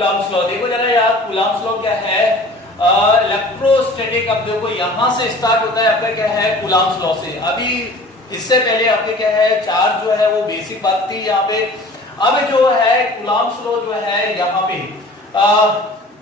Coulomb's law. देखो जरा यार, कूलम्ब्स लॉ क्या है? इलेक्ट्रोस्टैटिक। अब देखो यहां से स्टार्ट होता है आपका क्या है, कूलम्ब्स लॉ से। अभी इससे पहले आपके क्या है, चार्ज जो है वो बेसिक बात थी यहाँ पे। अब जो है कूलम्ब्स लॉ जो है यहाँ पे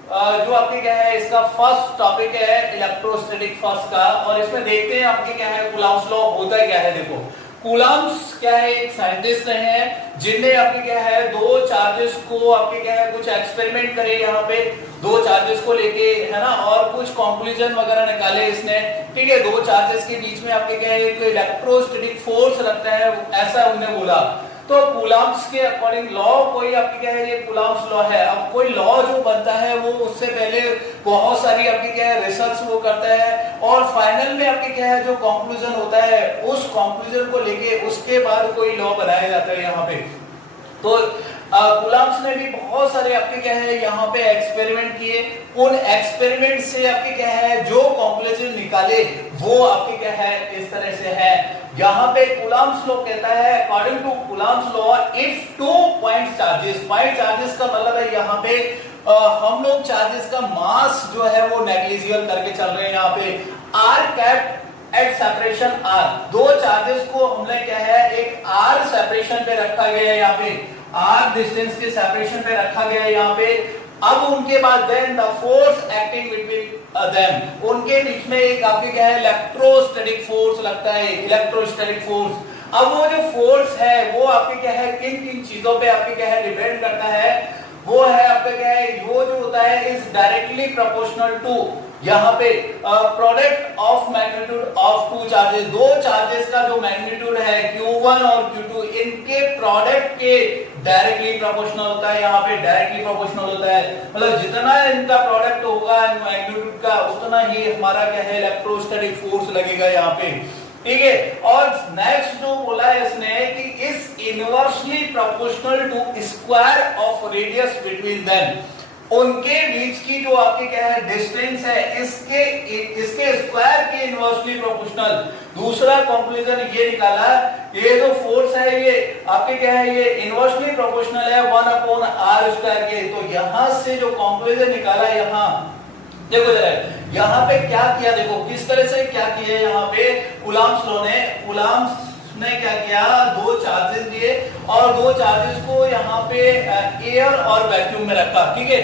जो आपके क्या है, इसका फर्स्ट टॉपिक है इलेक्ट्रोस्टैटिक फर्स्ट का, और इसमें देखते हैं आपके क्या है कूलम्ब्स लॉ होता क्या है। देखो कूलम्ब्स क्या है, एक साइंटिस्ट रहे हैं जिनने आपके क्या है दो चार्जेस को आपके क्या है कुछ एक्सपेरिमेंट करे यहाँ पे, दो चार्जेस को लेके है ना, और कुछ कंक्लूजन वगैरह निकाले इसने। ठीक है, दो चार्जेस के बीच में आपके क्या है एक इलेक्ट्रोस्टैटिक फोर्स लगता है, ऐसा उन्हें बोला। तो कूलम्ब्स के अकॉर्डिंग लॉ कोई आपकी क्या है, ये कूलम्ब्स लॉ है। अब कोई लॉ जो बनता है वो उससे पहले बहुत सारी आपकी क्या है रिसर्च वो करता है, और फाइनल में आपकी क्या है जो कंक्लूजन होता है उस कंक्लूजन को लेके उसके बाद कोई लॉ बनाया जाता है यहाँ पे। तो कूलम्ब्स ने भी बहुत सारे आपके क्या है यहाँ पे एक्सपेरिमेंट किए। उन एक्सपेरिमेंट से आपके क्या है जो कंक्लूजन निकाले वो आपके क्या है इस तरह से है। यहाँ पे कूलम्ब्स लॉ कहता है, according to Coulomb's law, if 2 point charges का मतलब है यहाँ पे हम लोग चार्जेस का मास जो है वो नेग्लिजिबल करके चल रहे हैं यहाँ पे। R kept at separation r, दो चार्जेस को हमने क्या है एक आर सेपरेशन पे रखा गया है यहाँ पे, आर डिस्टेंस के सेपरेशन पे रखा गया है यहाँ पे। अब उनके बाद then the force acting between them, उनके बीच में एक आपके क्या है इलेक्ट्रोस्टैटिक फोर्स लगता है, इलेक्ट्रोस्टैटिक फोर्स। अब वो जो फोर्स है वो आपके क्या है किन किन चीजों पे आपके क्या है डिपेंड करता है, वो है आपका क्या है वो जो होता है इज डायरेक्टली प्रोपोर्शनल टू यहाँ पे product of magnitude of two charges, दो चार्जेस का जो मैग्नीट्यूड है Q1 और Q2 इनके प्रोडक्ट के डायरेक्टली प्रोपोर्शनल होता है। यहाँ पे डायरेक्टली प्रोपोर्शनल होता है, मतलब जितना इनका प्रोडक्ट होगा मैग्नीट्यूड का उतना ही हमारा क्या है इलेक्ट्रोस्टैटिक फोर्स लगेगा यहाँ पे। ठीक है, और नेक्स्ट जो बोला है इसने कि इस inversely proportional to square of radius between them, उनके बीच की जो आपके क्या है डिस्टेंस है इसके स्क्वायर के इनवर्सली प्रोपोर्शनल। दूसरा कंक्लूजन ये निकाला, ये जो फोर्स है ये आपके क्या है ये इनवर्सली प्रोपोर्शनल है 1/r² के। तो यहां से जो कंक्लूजन निकाला, यहाँ देखो जरा यहाँ पे क्या किया, देखो किस तरह से क्या किया यहाँ पे कूलम्ब्स लॉ ने। कूलम्ब्स ने क्या किया, दो चार्जेस लिए और दो चार्जेस को यहाँ पे एयर और वैक्यूम में रखा। ठीक है,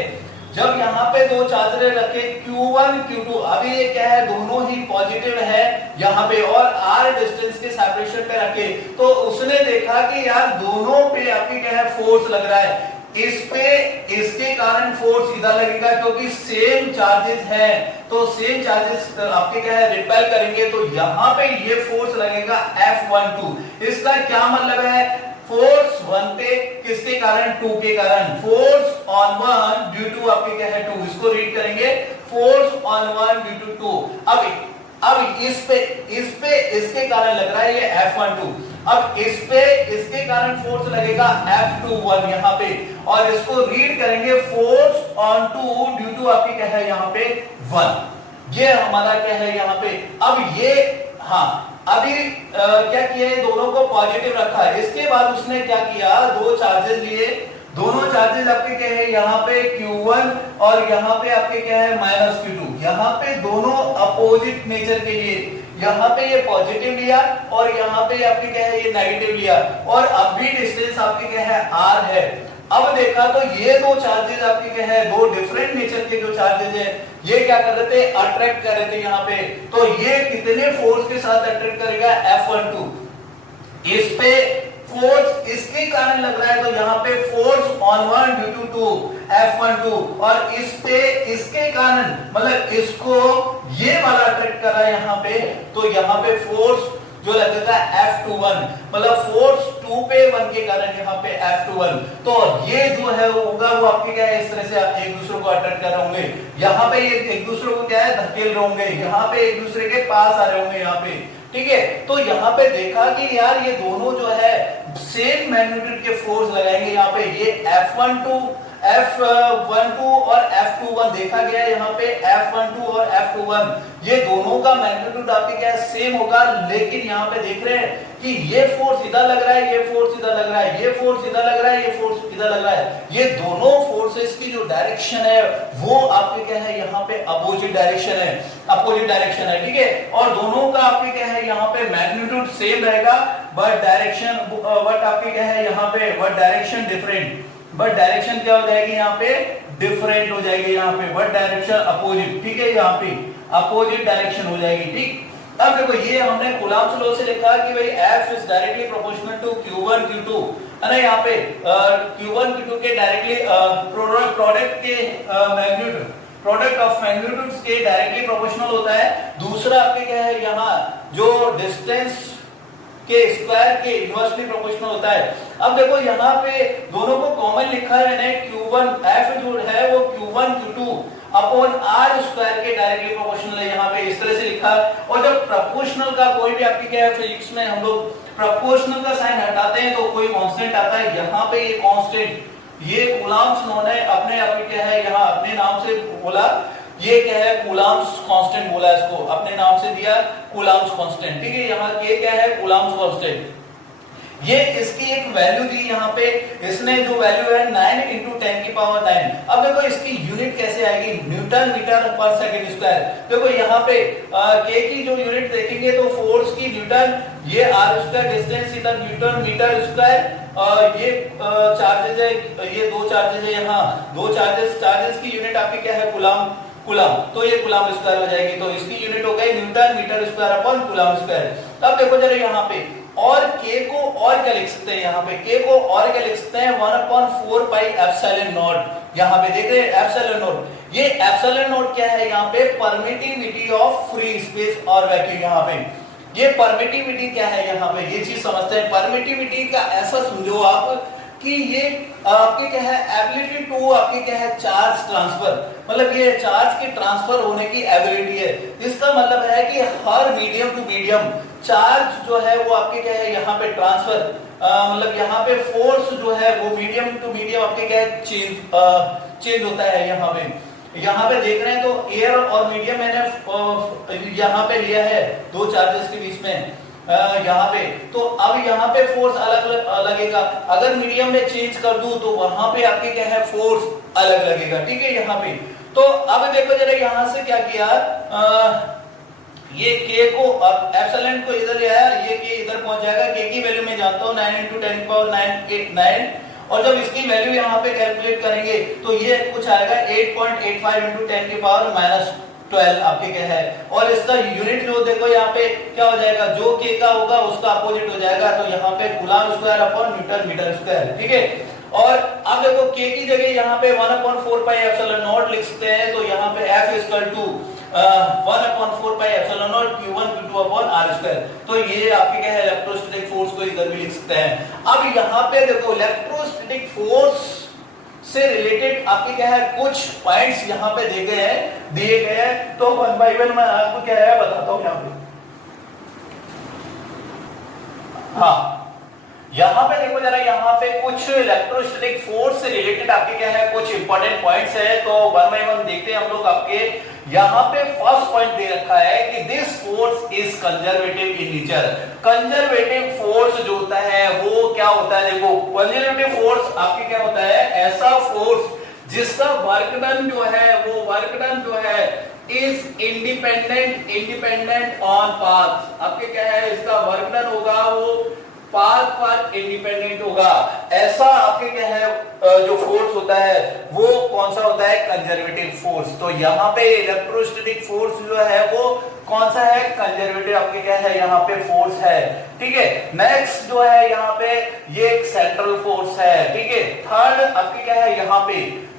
जब यहाँ पे दो चार्जर रखे Q1 Q2, अभी ये क्या है दोनों ही पॉजिटिव है यहाँ पे, और r डिस्टेंस के सेपरेशन पे रखे, तो उसने देखा कि यार दोनों पे आपकी क्या है फोर्स लग रहा है। इस पे इसके कारण फोर्स सीधा लगेगा क्योंकि सेम चार्जेस है, तो सेम चार्जेस आपके क्या है रिपेल करेंगे, तो यहाँ पे ये फोर्स लगेगा F12। इसका क्या मतलब है, फोर्स 1 पे किसके कारण, 2 के कारण, फोर्स ऑन 1 ड्यू टू आपके क्या है 2। इसको रीड करेंगे, फोर्स ऑन 1 ड्यू टू 2। अब इस पे इसके कारण लग रहा है ये F12, अब इस पे इसके कारण फोर्स लगेगा F21 यहाँ पे, और इसको रीड करेंगे फोर्स ऑन 2 ड्यू टू आपकी क्या है यहाँ पे 1। ये हमारा क्या है यहाँ पे। अब ये हाँ अभी क्या किया है, दोनों को पॉजिटिव रखा है। इसके बाद उसने क्या किया, दो चार्जेस लिए, दोनों चार्जेस आपके क्या है यहाँ पे Q1 और यहाँ पे आपके क्या है -Q2। यहाँ पे दोनों अपोजिट नेचर के लिए, यहाँ पे ये पॉजिटिव लिया और यहाँ पे आपके क्या है ये नेगेटिव लिया, और अब भी डिस्टेंस आपके क्या है r है। अब देखा तो ये दो चार्जेस आपके क्या है दो डिफरेंट नेचर के जो चार्जेस है ये क्या कर रहे थे, अट्रैक्ट कर रहे थे यहाँ पे। तो ये कितने फोर्स के साथ अट्रैक्ट करेगा, F12। इस पे फोर्स इसके कारण लग रहा है, तो यहाँ पे force on 1 due to 2 F12, और इस पे इसके कारण मतलब इसको ये वाला अट्रैक्ट कर रहा है यहाँ पे, तो यहाँ पे फोर्स जो लगेगा F21, मतलब फोर्स 2 पे 1 के कारण यहाँ पे F21। तो ये जो है वो होगा वो आपके क्या है इस तरह से एक दूसरे को अट्रैक्ट कर रहे होंगे, यहाँ पे ये एक दूसरे को क्या है धकेल रहे होंगे, यहाँ पे एक दूसरे के पास आ रहे होंगे यहाँ पे। ठीक है, तो यहाँ पे देखा कि यार ये दोनों जो है सेम मैग्नीट्यूड के फोर्स लगाएंगे यहाँ पे, ये F12 और F21 F21 देखा गया यहाँ पे F12 और F21 ये दोनों का मैग्नीट्यूड आपके क्या है सेम होगा, लेकिन यहाँ पे देख रहे हैं कि ये फोर्स इधर लग रहा है, ये फोर्स इधर लग रहा है, ये फोर्स इधर लग रहा है, ये फोर्स इधर लग रहा है। ये दोनों फोर्सेस की जो डायरेक्शन है वो आपके क्या है यहाँ पे अपोजिट डायरेक्शन है, अपोजिट डायरेक्शन है, ठीक है। और दोनों का आपके क्या है यहाँ पे मैग्नीट्यूड सेम रहेगा, बट डायरेक्शन बट आपके क्या है यहाँ पे but direction different, but direction क्या हो जाएगी यहाँ पे डिफरेंट हो जाएगी यहाँ पे, बट डायरेक्शन अपोजिट, ठीक है, यहाँ पे अपोजिट डायरेक्शन हो जाएगी, ठीक। अब देखो ये हमने कूलम्ब्स लॉ से लिखा कि भाई F is directly proportional to Q1 Q2, है ना। यहाँ पे Q1 Q2 के डायरेक्टली प्रोडक्ट के मैग्नीट्यूड, प्रोडक्ट ऑफ मैग्नीट्यूड्स के डायरेक्टली प्रोपोर्शनल होता है। दूसरा आपके क्या है यहाँ जो डिस्टेंस के स्क्वायर के इनवर्सली प्रोपोर्शनल होता है। अब देखो यहाँ पे दोनों को कॉमन लिखा है मैंने, Q1 F जो है वो Q1 Q2 upon R square के डायरेक्टली प्रोपोर्शनल है, यहाँ पे इस तरह से लिखा। और जब प्रोपोर्शनल का कोई भी आपकी क्या है फिजिक्स में हम लोग प्रोपोर्शनल का साइन हटाते हैं तो कोई कांस्टेंट आता है, यहाँ पे ये कांस्टेंट ये कूलम्ब्स लॉ ने अपने आपके क्या है यहाँ अपने नाम से बोला, ये क्या है कूलम्ब्स कांस्टेंट बोला, इसको अपने नाम से दिया कूलम्ब्स कांस्टेंट, ठीक है। यहाँ के क्या है कूलम्ब्स कांस्टेंट, ये इसकी एक वैल्यू दी यहाँ पे, इसने जो वैल्यू है 9 × 10⁹। अब देखो इसकी यूनिट कैसे आएगी, न्यूटन मीटर पर सेकंड स्क्वायर। देखो यहाँ पे के की जो यूनिट देखेंगे तो फोर्स की न्यूटन, ये आर स्क्वायर, डिस्टेंस इधर न्यूटन मीटर स्क्वायर, ये चार्जेस है, ये दो चार्जेस है, यहाँ दो चार्जेस की यूनिट आपकी क्या है कूलम्ब, तो ये कूलम्ब स्क्वायर हो जाएगी, तो इसकी यूनिट हो गई newton metre square upon coulomb square. अब देखो जरा यहाँ पे और k को और क्या लिख सकते हैं, यहाँ पे k को और क्या लिख सकते हैं 1/4 पाई एप्सिलॉन नॉट। यहाँ पे देख रहे हैं एप्सिलॉन नॉट, ये एप्सिलॉन नॉट क्या है यहाँ पे परमिटिविटी ऑफ फ्री स्पेस और वैक्यूम। यहाँ पे ये परमिटिविटी क्या है, यहाँ पे ये चीज समझते हैं। परमिटिविटी का ऐसा समझो आप कि ये आपके क्या है एबिलिटी टू आपके क्या है चार्ज ट्रांसफर, मतलब ये चार्ज के ट्रांसफर होने की एबिलिटी है। इसका मतलब है कि हर मीडियम टू मीडियम चार्ज जो है वो आपके क्या है यहाँ पे ट्रांसफर, मतलब यहाँ पे फोर्स जो है वो मीडियम टू मीडियम आपके क्या है चेंज होता है। यहाँ पे देख रहे हैं तो एयर और मीडियम मैंने यहाँ पे लिया है दो चार्जेस के बीच में, यहाँ पे तो अब यहाँ पे फोर्स अलग लगेगा, अगर मीडियम में चेंज कर दूं तो वहां पे आपके क्या है फोर्स अलग लगेगा, ठीक है। यहाँ पे तो अब देखो जरा यहाँ से क्या किया, ये k को एप्सिलॉन को इधर ले आया, ये k इधर पहुंच जाएगा, k की वैल्यू मैं जानता हूँ 9 × 10⁹ और जब इसकी वैल्यू यहाँ पे कैलकुलेट करेंगे तो ये कुछ आएगा 8.85 × 10⁻12 आपके क्या है। और इसका यूनिट जो देखो यहाँ पे क्या हो जाएगा, जो k का होगा उसका अपोजिट हो जाएगा, तो यहाँ पे coulomb square upon newton metre square, ठीक है। और अब देखो k की जगह यहाँ पे 1/4 पाई एप्सिलॉन नॉट लिख सकते हैं, तो यहाँ पे F = 1/4 pi epsilon not Q1 Q2 upon R square. तो ये आपके क्या है इलेक्ट्रोस्टैटिक फोर्स को इधर भी लिख सकते हैं। अब यहाँ पे देखो इलेक्ट्रोस्टैटिक फोर्स से रिलेटेड आपके क्या है कुछ पॉइंट्स यहाँ पे दिए गए हैं, तो 1 by 1 मैं आपको क्या है बताता हूँ यहाँ पे। हाँ यहाँ पे देखो जरा, यहाँ पे कुछ इलेक्ट्रोस्टैटिक फोर्स से रिलेटेड आपके क्या है कुछ इंपॉर्टेंट पॉइंट्स है, तो 1 by 1 देखते हैं हम लोग। आपके यहाँ पे फर्स्ट पॉइंट दे रखा है कि this force is conservative in nature. Conservative force जो होता है वो क्या होता है, देखो कंजर्वेटिव फोर्स आपके क्या होता है, ऐसा फोर्स जिसका वर्क डन जो है इज इंडिपेंडेंट ऑन पाथ। आपके क्या है इसका वर्क डन होगा वो पाथ पर इंडिपेंडेंट होगा। ऐसा आपके क्या है जो फोर्स होता है वो कौन सा होता है, कंजर्वेटिव फोर्स। तो यहाँ पे इलेक्ट्रोस्टैटिक फोर्स जो है वो कौन सा है, कंजर्वेटिव आपके क्या है यहाँ पे फोर्स है, ठीक है। नेक्स्ट जो है यहाँ पे ये एक सेंट्रल फोर्स है, ठीक है। थर्ड आपके क्या है यहाँ पे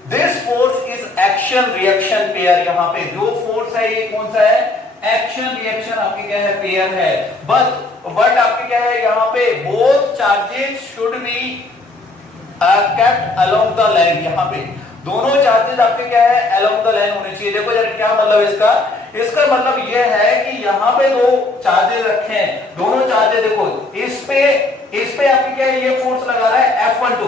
this force is action reaction pair. यहाँ पे जो फोर्स है ये कौन सा है, एक्शन रिएक्शन आपके क्या है पेयर है। बट आपके क्या है यहाँ पे both charges should be kept along the line. यहाँ पे दोनों चार्जेस आपके क्या है अलोंग द लाइन होने चाहिए। देखो जरा क्या मतलब इसका मतलब ये है कि यहाँ पे दो चार्जेस रखे हैं, दोनों चार्जेस देखो इस पे आपके क्या है ये फोर्स लगा रहा है F12,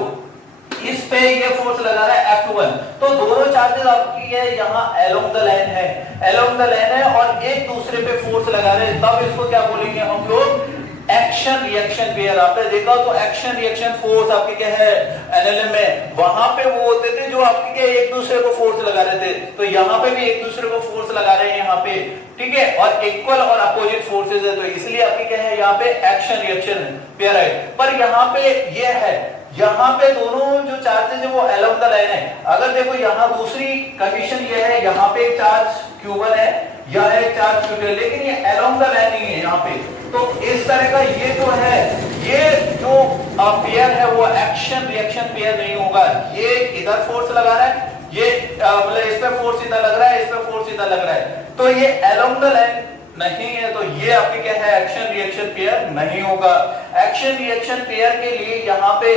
इस पे ये फोर्स लगा रहा है F21, तो दोनों चार्जेस आपकी है यहाँ अलोंग द लाइन है, अलोंग द लाइन है और एक दूसरे पे फोर्स लगा रहे हैं, तब इसको क्या बोलेंगे हम लोग, एक्शन रिएक्शन पेयर। आपने देखा तो एक्शन रिएक्शन फोर्स आपके क्या है एनएलएम में, वहां पे वो होते थे जो आपके क्या एक दूसरे को फोर्स लगा रहे थे, तो यहाँ पे भी एक दूसरे को फोर्स लगा रहे हैं यहाँ पे, ठीक है, और इक्वल और अपोजिट फोर्सेस है, तो इसलिए आपके क्या है यहाँ पे एक्शन रिएक्शन पेयर है। पर यहाँ पे ये है, यहाँ पे दोनों जो चार्जेस है वो अलोंग द लाइन है। अगर देखो यहाँ दूसरी कंडीशन ये है, यहाँ पे चार्ज Q1 है, यह है चार्ज Q2 है, लेकिन ये अलोंग द लाइन नहीं है यहाँ पे, तो इस तरह का ये जो है, ये जो पेयर है वो एक्शन रिएक्शन पेयर नहीं होगा। ये इधर फोर्स लगा रहा है, ये मतलब इस पे फोर्स इधर लग रहा है, इस पे फोर्स इधर लग रहा है, तो ये अलोंग द लाइन नहीं है, तो ये आपके क्या है एक्शन रिएक्शन पेयर नहीं होगा। एक्शन रिएक्शन पेयर के लिए यहाँ पे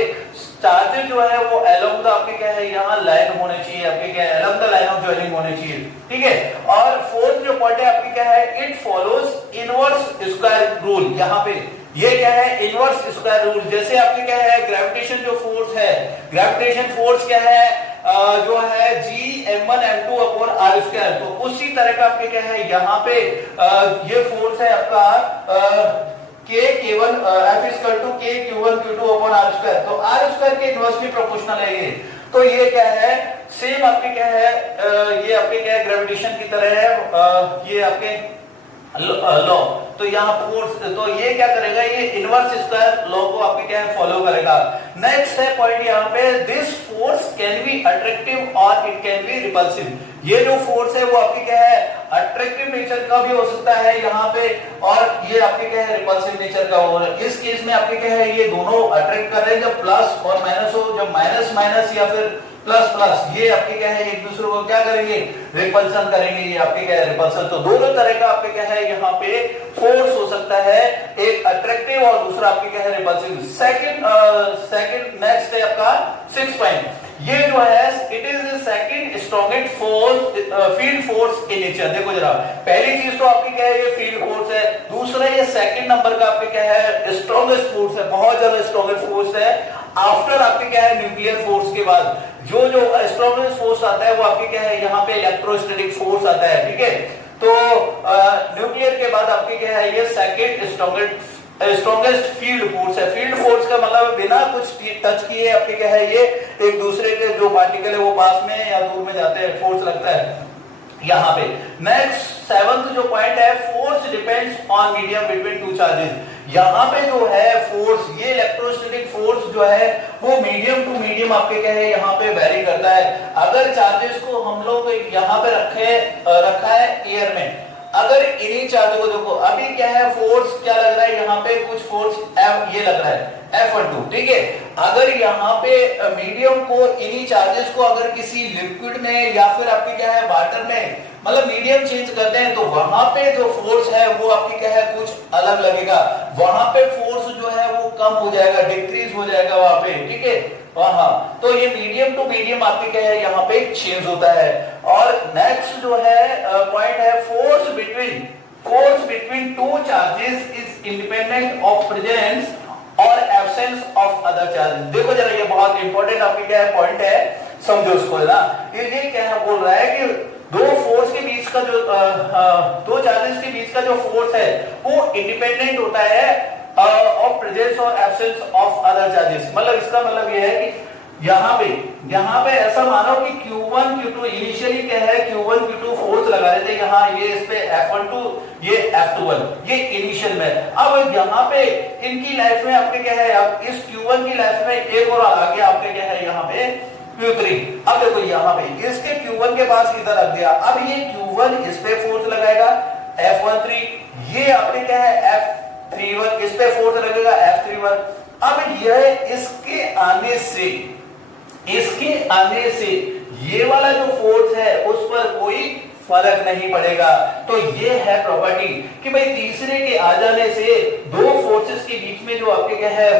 चार्जेस जो है वो अलोंग द आपके क्या है यहाँ लाइन होने चाहिए, आपके क्या है along the line of joining होने चाहिए, ठीक है। और फोर्थ जो पॉइंट है आपके क्या है, it follows inverse square rule. यहाँ पे ये क्या है इनवर्स स्क्वायर रूल, जैसे आपके क्या है ग्रेविटेशन जो फोर्स है, ग्रेविटेशन फोर्स क्या है जो है G(m1m2) अपॉन r स्क्वायर, तो उसी तरह का आपके क्या है यहाँ पे ये फोर्स है आपका K(K1) F equal to K(Q1 Q2) upon r square, तो r स्क्वायर के इनवर्सली प्रोपोर्शनल है ये, तो ये क्या है सेम आपके क्या है ये आपके क्या है ग्रेविटेशन की तरह है, ये आपके लॉ, तो यहाँ फोर्स, तो ये क्या करेगा, ये इनवर्स स्क्वायर लॉ को आपके क्या है फॉलो करेगा। नेक्स्ट है पॉइंट यहाँ पे, this force can be attractive और इट कैन बी रिपल्सिव। ये जो फोर्स है वो आपके क्या है अट्रैक्टिव नेचर का भी हो सकता है यहाँ पे, और ये आपके क्या है रिपल्सिव नेचर का हो रहा है। इस केस में आपके क्या है ये दोनों अट्रैक्ट कर रहे हैं, जब प्लस और माइनस हो, जब माइनस माइनस या फिर प्लस प्लस, ये आपके क्या है एक दूसरे को क्या करेंगे रिपल्सन करेंगे, ये आपके क्या है रिपल्सन। तो दोनों तरह का आपके क्या है यहाँ पे फोर्स हो सकता है, एक अट्रैक्टिव और दूसरा आपके क्या है रिपल्सिव। सेकंड नेक्स्ट है आपका 6 पॉइंट, ये जो है it is second strongest force field force in nature. देखो जरा, पहली चीज तो आपकी क्या है ये फील्ड फोर्स है, दूसरा ये सेकंड नंबर का आपके क्या है स्ट्रॉन्गेस्ट फोर्स है, बहुत ज्यादा स्ट्रॉन्गेस्ट फोर्स है आफ्टर आपके क्या है न्यूक्लियर फोर्स के बाद। जो स्ट्रॉन्गेस्ट फोर्स आता है वो आपके क्या है यहाँ पे इलेक्ट्रोस्टैटिक फोर्स आता है, ठीक है। तो न्यूक्लियर के बाद आपके क्या है ये सेकंड स्ट्रॉन्गेस्ट फील्ड फोर्स है। फील्ड फोर्स का मतलब बिना कुछ टच किए आपके क्या है ये एक दूसरे के जो पार्टिकल है वो पास में या दूर में जाते हैं, फोर्स लगता है यहाँ पे। नेक्स्ट 7th जो पॉइंट है, force depends on medium between two charges. यहाँ पे जो है फोर्स, ये इलेक्ट्रोस्टैटिक फोर्स जो है वो मीडियम टू मीडियम आपके क्या है यहाँ पे वेरी करता है। अगर चार्जेस को हम लोग यहाँ पे रखा है एयर में, अगर इन्हीं चार्ज को देखो, अभी क्या है फोर्स क्या लग रहा है यहाँ पे, कुछ फोर्स ये लग रहा है F12, ठीक है। अगर यहाँ पे मीडियम को इन्हीं चार्जेस को अगर किसी लिक्विड में या फिर आपके क्या है वाटर में मतलब मीडियम चेंज करते हैं, तो वहां पे जो फोर्स है वो आपकी क्या है कुछ अलग लगेगा, वहां पे फोर्स जो है वो कम हो जाएगा, डिक्रीज हो जाएगा वहां पे, ठीक है वहां। तो ये मीडियम टू मीडियम आपके क्या है यहाँ पे चेंज होता है। और नेक्स्ट जो है पॉइंट है, force between two charges is independent of presence और एब्सेंस ऑफ अदर चार्जेस। देखो जरा, ये बहुत इंपॉर्टेंट आपके क्या है पॉइंट है, समझो उसको है ना। ये क्या है बोल रहा है कि दो फोर्स के बीच का जो दो चार्जेस के बीच का जो फोर्स है वो इंडिपेंडेंट होता है ऑफ प्रेजेंस और एब्सेंस ऑफ अदर चार्जेस। मतलब इसका मतलब ये है कि यहाँ पे ऐसा मानो कि Q1 Q2 इनिशियली क्या है Q1 Q2 फोर्स लगा रहे थे, यहाँ ये इस पे F12 ये F21 ये इनिशियल में। अब यहाँ पे इनकी लाइफ में आपके क्या है, अब इस Q1 की लाइफ में एक और आ गया आपके क्या है यहाँ पे Q3। अब देखो यहाँ पे इसके Q1 के पास इधर रख दिया, अब ये Q1 इस पे फोर्स लगाएगा F13, ये आपके क्या है F31 इस पे फोर्स लगेगा F31। अब यह इसके आने से ये वाला जो फोर्स है उस पर कोई फर्क नहीं पड़ेगा। तो ये है प्रॉपर्टी कि भाई तीसरे के आ जाने से दो फोर्सेस के बीच में जो आपके क्या है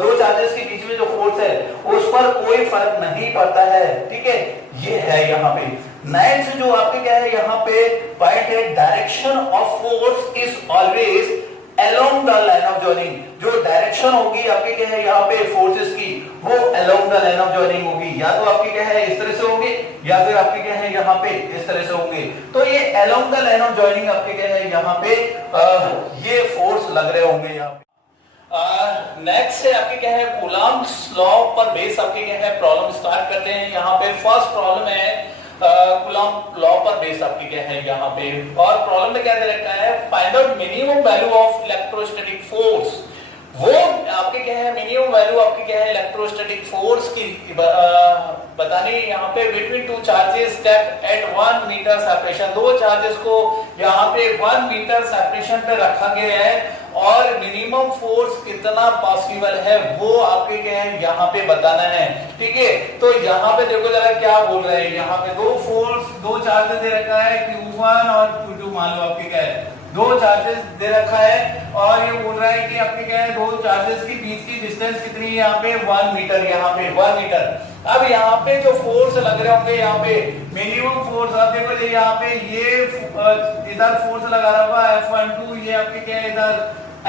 दो चार्जेस के बीच में जो फोर्स है उस पर कोई फर्क नहीं पड़ता है, ठीक है। ये है यहाँ पे 9th जो आपके क्या है यहाँ पे पॉइंट है, direction of force is always along the line of joining, जो डायरेक्शन होगी आपकी क्या है यहाँ पे फोर्सेस की, वो along the line of joining होगी, या तो आपकी क्या है इस तरह से होंगे या फिर आपकी क्या है यहाँ पे इस तरह से होंगे। तो ये along the line of joining आपके क्या है यहाँ पे ये फोर्स लग रहे होंगे यहाँ पे। नेक्स्ट है आपके क्या है कूलम्ब्स लॉ पर बेस आपके क्या है प्रॉब्लम स्टार्ट करते हैं। यहाँ पे फर्स्ट प्रॉब्लम है कूलम्ब लॉ पर बेस आपके क्या है यहाँ पे, और प्रॉब्लम में क्या दे रखा है, find out minimum value of electrostatic force. वो आपके क्या है मिनिमम वैल्यू आपके क्या है इलेक्ट्रोस्टैटिक फोर्स की बतानी है यहाँ पे बिटवीन टू चार्जेस स्टेप एट 1 मीटर सेपरेशन। दो चार्जेस को यहाँ पे 1 मीटर सेपरेशन पे रखा गया है और मिनिमम फोर्स कितना पॉसिबल है वो आपके क्या है यहाँ पे बताना है। ठीक है, तो यहाँ पे देखो जरा क्या बोल रहे हैं, यहाँ पे दो फोर्स, दो चार्जेस दे रखा है Q1 और Q2, मान लो आपके क्या है दो चार्जेस दे रखा है और ये बोल रहा है कि आपके क्या है दो चार्जेस के बीच की डिस्टेंस कितनी है यहाँ पे 1 मीटर, यहाँ पे 1 मीटर। अब यहाँ पे जो फोर्स लग रहे होंगे यहाँ पे मिनिमम फोर्स, आप देखो यहाँ पे ये इधर फोर्स लगा रहा हुआ F12, ये आपके क्या है इधर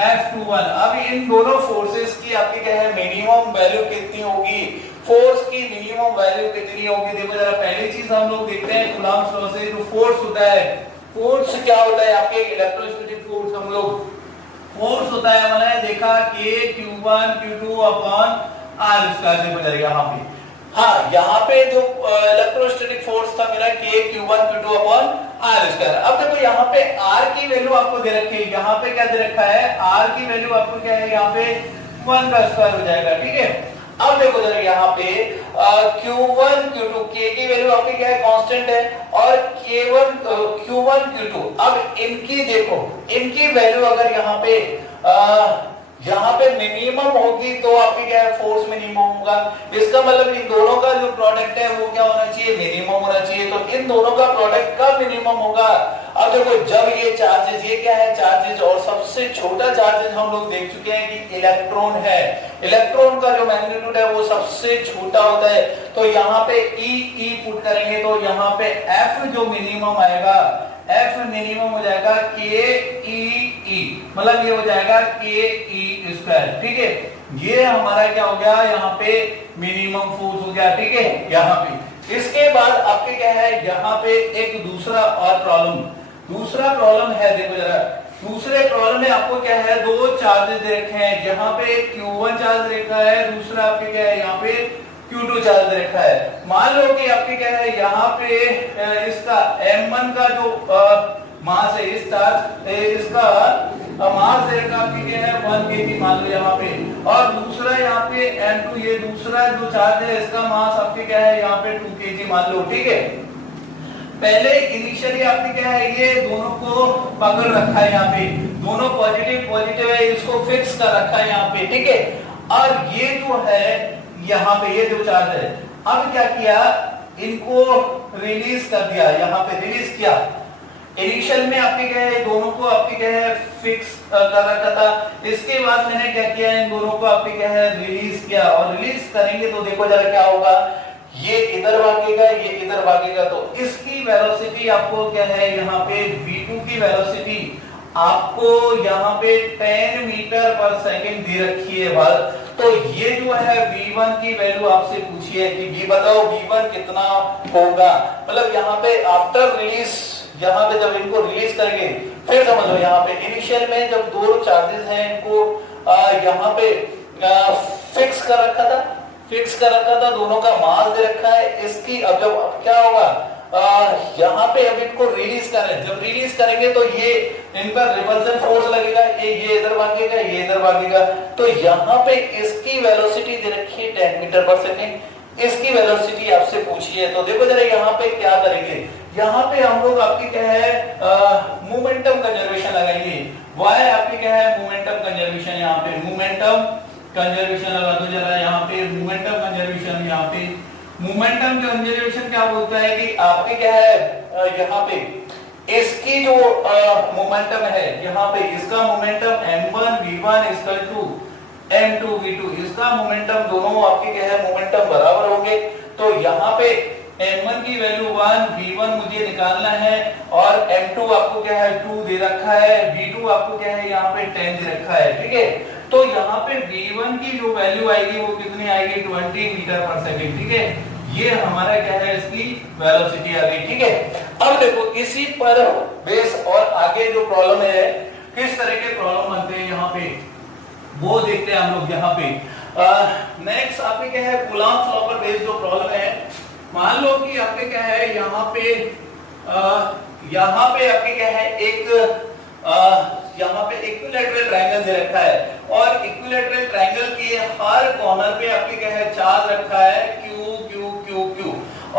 F21। अब इन दोनों फोर्सेस की आपकी क्या है मिनिमम वैल्यू कितनी होगी, फोर्स की मिनिमम वैल्यू कितनी होगी। देखो जरा पहली चीज हम लोग देखते हैं कूलम्ब्स लॉ से, जो फोर्स होता है, फोर्स क्या होता है आपके इलेक्ट्रोस्टैटिक फोर्स, हम लोग फोर्स होता है मैंने देखा K Q1 Q2 upon R square. देखो जरा यहाँ पे, हाँ यहाँ पे जो इलेक्ट्रोस्टैटिक फोर्स था मेरा K Q1 Q2 upon R square. अब देखो यहाँ पे R की वैल्यू आपको दे रखी है, यहाँ पे क्या दे रखा है R की वैल्यू आपको क्या है यहाँ पे 1 का स्क्वायर हो जाएगा। ठीक है, अब देखो जरा यहाँ पे Q1 Q2 K की वैल्यू आपकी क्या है कांस्टेंट है और Q1 Q2, अब इनकी देखो इनकी वैल्यू अगर यहाँ पे मिनिमम होगी तो आपकी क्या है फोर्स मिनिमम होगा। इसका मतलब इन दोनों का जो प्रोडक्ट है वो क्या होना चाहिए, मिनिमम होना चाहिए। तो इन दोनों का प्रोडक्ट कब मिनिमम होगा, अब देखो जब ये चार्जेस, ये क्या है चार्जेस, और सबसे छोटा चार्जेस हम लोग देख चुके हैं कि इलेक्ट्रॉन है, इलेक्ट्रॉन का जो मैग्नीट्यूड है वो सबसे छोटा होता है। तो यहाँ पे E पुट करेंगे तो यहाँ पे F जो मिनिमम आएगा, F मिनिमम हो जाएगा KE, मतलब ये हो जाएगा KE स्क्वायर। ठीक है, ये हमारा क्या हो गया यहाँ पे मिनिमम फोर्स हो गया। ठीक है, यहाँ पे इसके बाद आपके क्या है यहाँ पे एक दूसरा और प्रॉब्लम, दूसरा प्रॉब्लम है, देखो जरा दूसरे प्रॉब्लम में आपको क्या है दो चार्जेस दे रखे हैं, यहाँ पे Q1 चार्ज दे रखा है, दूसरा आपके क्या है यहाँ पे Q2 चार्ज दे रखा है। मान लो कि आपके क्या है यहाँ पे इसका M1 का जो मास है, इस चार्ज इसका मास दे रखा आपके क्या है 1 kg मान लो यहाँ पे, और दूसरा यहाँ पे M2, ये दूसरा जो चार्ज है इसका मास आपके क्या है यहाँ पे 2 kg मान लो। ठीक है, पहले इनिशियली आपने क्या है ये दोनों को पकड़ रखा है, यहाँ पे दोनों पॉजिटिव पॉजिटिव है, इसको फिक्स कर रखा है यहाँ पे। ठीक है, और ये जो है यहाँ पे ये जो चार्ज है, अब क्या किया इनको रिलीज कर दिया, यहाँ पे रिलीज किया। इनिशियल में आपके क्या है दोनों को आपके क्या है फिक्स कर रखा था, इसके बाद मैंने क्या किया इन दोनों को आपके क्या है रिलीज किया, और रिलीज करेंगे तो देखो जरा क्या होगा, ये इधर भागेगा ये इधर भागेगा, तो इसकी वेलोसिटी आपको क्या है यहाँ पे v2 की वेलोसिटी आपको यहाँ पे 10 मीटर पर सेकंड दे रखी है बात। तो ये जो है v1 की वैल्यू आपसे पूछी है कि v बताओ v1 कितना होगा, मतलब यहाँ पे आफ्टर रिलीज, यहाँ पे जब इनको रिलीज करेंगे फिर समझो यहाँ पे इनिशियल में जब दो चार्जेस हैं इनको यहाँ पे फिक्स कर रखा था, फिक्स कर रखा था, दोनों का मास दे रखा है, इसकी अब जब क्या होगा यहाँ पे अब इनको रिलीज करें, जब रिलीज करेंगे तो ये इन पर रिपल्सन फोर्स लगेगा, ये इधर भागेगा ये इधर भागेगा, तो यहाँ पे इसकी वेलोसिटी दे रखी है 10 मीटर पर सेकेंड, इसकी वेलोसिटी आपसे पूछी है। तो देखो जरा यहाँ पे क्या करेंगे, यहाँ पे हम लोग आपकी क्या है मोमेंटम कंजर्वेशन लगाएंगे। वाई आपकी क्या है मोमेंटम कंजर्वेशन, यहाँ पे मोमेंटम कंजर्वेशन लगा दो जरा, यहाँ पे मोमेंटम कंजर्वेशन, यहाँ पे मोमेंटम कंजर्वेशन क्या बोलता है कि आपके क्या है यहाँ पे इसकी जो मोमेंटम है यहाँ पे इसका momentum m1 v1 equal to m2 v2, इसका मोमेंटम दोनों आपके क्या है मोमेंटम बराबर होंगे। तो यहाँ पे m1 की वैल्यू 1, v1 मुझे निकालना है और m2 आपको क्या है 2 दे रखा है, v2 आपको क्या है यहाँ पे 10 दे रखा है, ठीक है। तो यहाँ पे v1 की जो वैल्यू आएगी वो कितनी आएगी 20 मीटर पर सेकंड, ठीक है। ये हमारा क्या है इसकी वेलोसिटी आ गई, ठीक है। अब देखो इसी पर बेस और आगे जो प्रॉब्लम है किस तरह के प्रॉब्लम बनते हैं यहाँ पे वो देखते हैं हम लोग यहाँ पे। नेक्स्ट आपके क्या है कूलॉम्स लॉ पर बेस्ड जो प्रॉब्लम है, मान लो कि आपके क्या है यहाँ पे आपके क्या है एक यहाँ पे इक्विलैटरल ट्रायंगल दे रखा है और इक्विलैटरल ट्रायंगल के हर कॉर्नर पे आपके क्या है चार्ज रखा है Q Q Q Q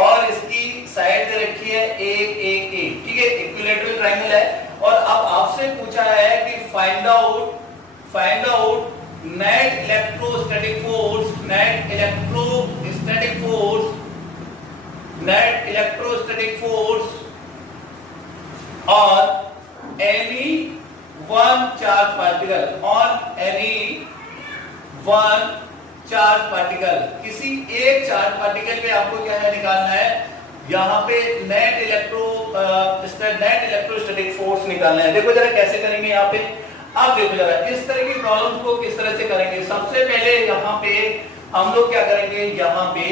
और इसकी साइड दे रखी है A A A, ठीक है। इक्विलैटरल ट्रायंगल है और अब आपसे पूछा है कि find out net electrostatic force on any one charge particle, किसी एक चार्ज पार्टिकल पे आपको क्या है निकालना है, यहाँ पे नेट इलेक्ट्रोस्टैटिक फोर्स निकालना है। देखो जरा कैसे करेंगे यहाँ पे, आप देखो जरा इस तरह की प्रॉब्लम्स को किस तरह से करेंगे। सबसे पहले यहाँ पे हम लोग क्या करेंगे, यहाँ पे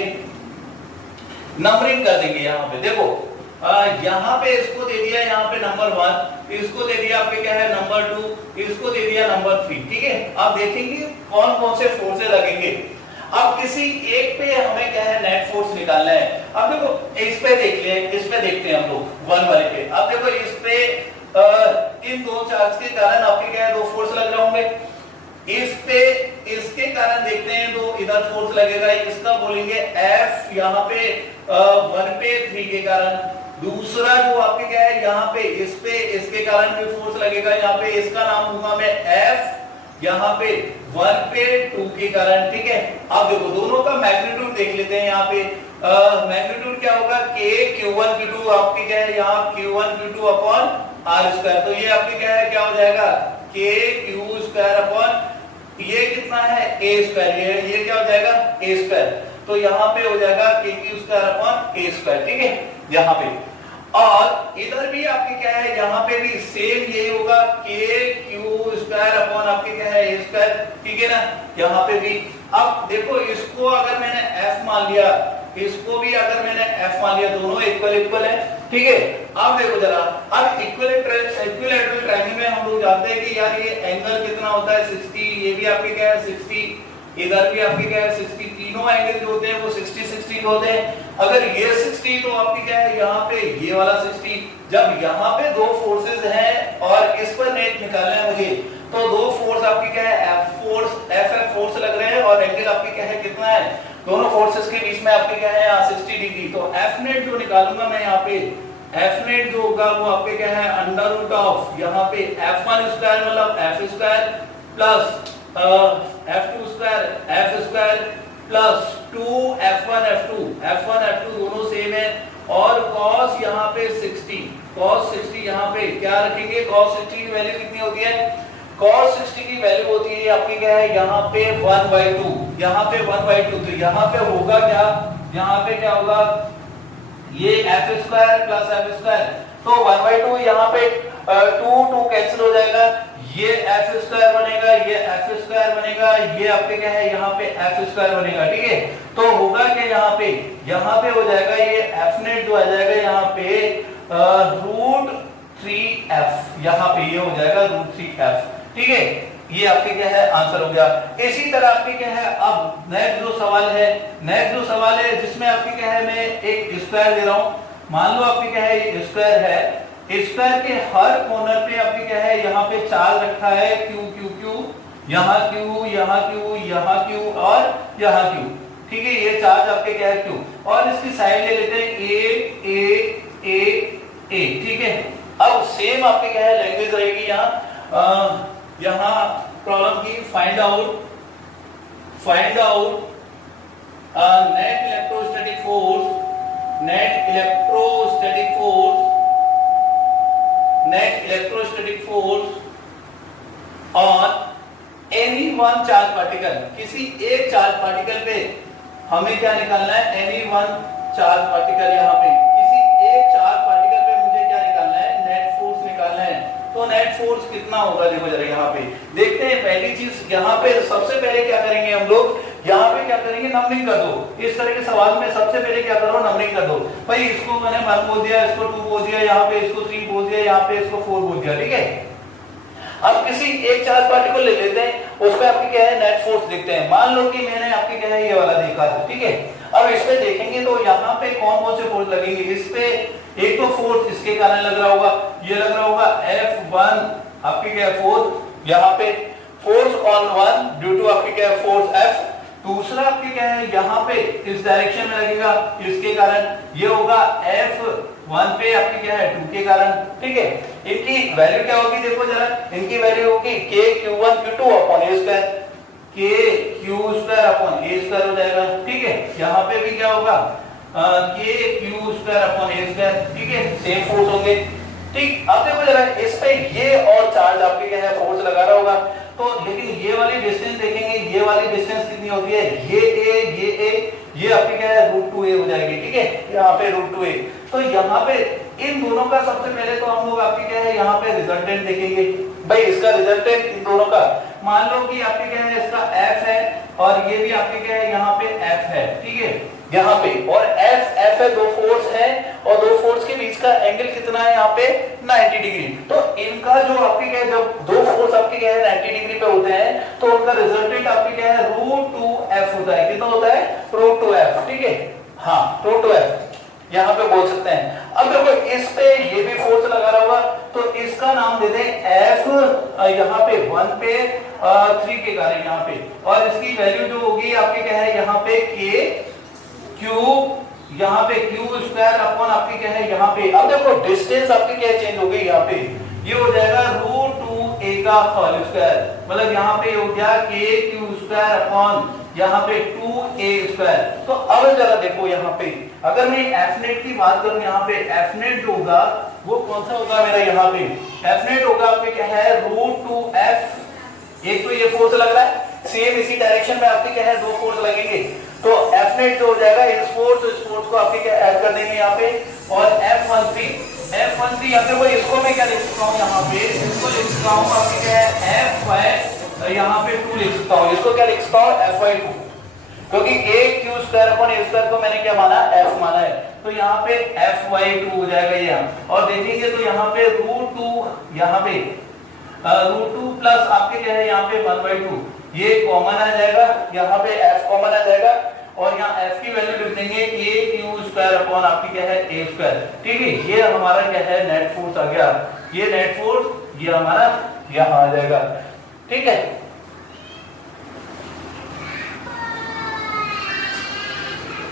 नंबरिंग कर देंगे। यहाँ पे देखो यहाँ पे इसको दे दिया यहाँ पे नंबर 1, इसको दे दिया आपके क्या है नंबर 2, इसको दे दिया नंबर 3, ठीक है। अब देखेंगे कौन कौन से फोर्सेस लगेंगे। अब किसी एक पे हमें क्या है नेट फोर्स निकालना है। अब देखो इस पे देखते हैं हम लोग 1 वाले पे। अब देखो इस पे इन दो चार्ज के कारण आपके क्या है दो फोर्स लग रहे होंगे। इस पे इसके कारण देखते हैं तो इधर फोर्स लगेगा, इसका बोलेंगे F यहाँ पे 1 पे 3 के कारण। दूसरा जो आपके क्या है यहाँ पे इस पे इसके कारण भी फोर्स लगेगा, यहाँ पे इसका नाम दूंगा मैं F यहाँ पे 1 पे 2 के कारण, ठीक है। अब देखो दोनों का मैग्नीट्यूड देख लेते हैं। यहाँ पे मैग्नीट्यूड क्या होगा K Q1 Q2 आपके क्या है यहाँ Q1 Q2 upon R square. तो ये आपके क्या है क्या हो जाएगा K Q स्क्वायर अपॉन ये कितना है A स्क्वायर, ये क्या हो जाएगा A स्क्वायर। तो यहाँ पे हो जाएगा K Q square upon A square, ठीक है यहाँ पे। और इधर भी आपके क्या है यहाँ पे भी सेम यही होगा K Q स्क्वायर अपॉन आपके क्या है A स्क्वायर, ठीक है ना यहाँ पे भी। अब देखो इसको अगर मैंने F मान लिया, इसको भी अगर मैंने F मान लिया, दोनों इक्वल है, ठीक है। अब देखो जरा, अब इक्विलैटरल ट्रायंगल में हम लोग जानते हैं कि यार ये एंगल कितना होता है 60, ये भी आपके क्या है 60, इधर भी आपके क्या है 60, तीनों एंगल जो होते हैं वो 60 होते हैं। अगर ये 60 तो आपके क्या है यहाँ पे ये वाला 60। जब यहाँ पे दो फोर्सेस हैं और इस पर नेट निकालना है मुझे, तो दो फोर्स आपके क्या है F फोर्स लग रहे हैं और एंगल आपके क्या है कितना है, दोनों फोर्सेस के बीच में आपके क्या है यहाँ 60 डिग्री। तो F नेट जो निकालूंगा मैं यहाँ पे, F नेट जो होगा वो आपके क्या है अंडर रूट ऑफ यहाँ पे F1 स्क्वायर मतलब F square plus F2 square F square plus 2F1 F2 दोनों सेम है। और cos यहाँ पे 60 यहाँ पे क्या रखेंगे, cos 60 की वैल्यू कितनी होती है, cos 60 की वैल्यू होती है आपकी क्या है यहाँ पे 1/2, यहाँ पे 1/2। तो यहाँ पे होगा क्या, यहाँ पे क्या होगा ये F square plus F square, तो 1/2 यहाँ पे 2 कैंसिल हो जाएगा, ये F स्क्वायर बनेगा, ये F स्क्वायर बनेगा, ये आपके क्या है यहाँ पे F स्क्वायर बनेगा, ठीक है। तो होगा क्या यहाँ पे हो जाएगा ये F नेट जो आ जाएगा यहाँ पे √3F, यहाँ पे ये हो जाएगा √3F, ठीक है। ये आपके क्या है आंसर हो गया। इसी तरह आपके क्या है अब नेक्स्ट जो सवाल है जिसमें आपके क्या है मैं एक स्क्वायर दे रहा हूं। मान लो आपके क्या है स्क्वायर है, स्क्वायर के हर कॉर्नर पे आपके क्या है यहाँ पे चार्ज रखा है Q Q Q, यहाँ Q यहाँ Q यहाँ Q और यहाँ Q, ठीक है। ये चार्ज आपके क्या है Q और इसकी साइड ले लेते हैं A, ठीक है। अब सेम आपके क्या है लैंग्वेज रहेगी यहाँ प्रॉब्लम की find out net electrostatic force on any one charge particle. किसी एक चार्ज पार्टिकल पे हमें क्या निकालना है, एनी वन चार्ज पार्टिकल यहाँ पे, किसी एक चार्ज पार्टिकल पे मुझे क्या निकालना है, नेट फोर्स निकालना है। तो नेट फोर्स कितना होगा देखो जरा यहाँ पे देखते हैं। पहली चीज यहाँ पे सबसे पहले क्या करेंगे हम लोग, यहाँ पे क्या करेंगे, नंबरिंग कर दो। इस तरह के सवाल में सबसे पहले क्या करो, नंबरिंग कर दो। भाई इसको मैंने 1 बोल दिया, इसको 2 बोल दिया, यहाँ पे इसको 3 बोल दिया, यहाँ पे इसको 4 बोल दिया, ठीक है। अब किसी एक चार्ज पार्टिकल ले लेते हैं, उस पे आपकी क्या है, नेट फोर्स देखते हैं। मान लो कि मैंने आपकी क्या है ये वाला देखा था, ठीक है। अब इस पे देखेंगे तो यहाँ पे कौन कौन से फोर्स लगेंगे। इस पे एक तो फोर्स इसके कारण लग रहा होगा, ये लग रहा होगा F1 आपकी क्या है फोर्स, यहाँ पे फोर्स ऑन 1 ड्यू टू आपकी क्या है फोर्स F। दूसरा आपके क्या है यहाँ पे इस डायरेक्शन में लगेगा, इसके कारण ये होगा F1 पे आपकी क्या है 2 के कारण, ठीक है। इनकी वैल्यू क्या होगी देखो जरा, इनकी वैल्यू होगी KQ1 Q2 upon A square, KQ square upon A square हो जाएगा, ठीक है। यहाँ पे भी क्या होगा KQ square upon A square, ठीक है, सेम फोर्स होंगे, ठीक। अब देखो जरा इस पे ये और चार्ज आपके क्या है फोर्स लगा रहा होगा, तो लेकिन ये वाली डिस्टेंस देखेंगे, ये वाली डिस्टेंस कितनी होती है, ये आपकी क्या है √2a हो जाएगी, ठीक है। यहाँ पे √2a, तो यहाँ पे इन दोनों का सबसे पहले तो हम लोग आपकी क्या है यहाँ पे रिजल्टेंट देखेंगे। भाई इसका रिजल्टेंट इन दोनों का, मान लो कि आपके क्या है इसका F है और ये भी आपके क्या है यहाँ पे F है, ठीक है, यहाँ पे। और F है, दो फोर्स है और दो फोर्स के बीच का एंगल कितना है यहाँ पे 90 डिग्री। तो इनका जो आपके क्या है, जब दो फोर्स आपके क्या है 90 डिग्री पे होते हैं तो उनका रिजल्टेंट आपके क्या है √2F होता है। कितना होता है √2F, ठीक है, हाँ √2F यहाँ पे बोल सकते हैं। अब देखो इस पे ये भी फोर्स लगा रहा होगा, तो इसका नाम दे दें F यहाँ पे 1 पे 3 के कारण यहाँ पे, और इसकी वैल्यू जो होगी आपके क्या है यहाँ पे KQ, यहाँ पे Q स्क्वायर अपॉन आपके क्या है यहाँ पे। अब देखो डिस्टेंस आपकी क्या चेंज हो गई, यहाँ पे ये हो जाएगा √2a का होल स्क्वायर, मतलब यहाँ पे हो गया KQ स्क्वायर अपॉन यहाँ पे 2a स्क्वायर। तो अब जरा देखो यहाँ पे अगर मैं F नेट की बात करूं, यहाँ पे F नेट जो होगा वो कौन सा होगा मेरा, यहाँ पे F नेट होगा आपके क्या है √2F। एक तो ये फोर्स लग रहा है, सेम इसी डायरेक्शन में आपके क्या है दो फोर्स लगेंगे, तो F नेट जो हो जाएगा इस फोर्स को आपके क्या ऐड कर देंगे यहाँ पे, और F13 अगर वो इसको मैं क्या लिख सकता हूँ यहाँ पे, इसको लिख सकता हूँ आपके क्या है F यहाँ पे 2 लिख सकता हूँ, इसको क्या लिख सकता हूँ F2, क्योंकि KQ square upon A square को मैंने क्या माना, F माना है, तो यहाँ पे F2 हो जाएगा ये। और देखेंगे तो यहाँ पे √2, यहाँ पे √2 प्लस आपके क्या है यहाँ पे 1/2, ये कॉमन आ जाएगा, यहाँ पे F कॉमन आ जाएगा, और यहाँ F की वैल्यू लिख देंगे KQ स्क्वायर अपॉन आपकी क्या है A स्क्वायर, ठीक है। ये हमारा क्या है नेट फोर्स आ गया, ये नेट फोर्स ये हमारा यहाँ आ जाएगा, ठीक है।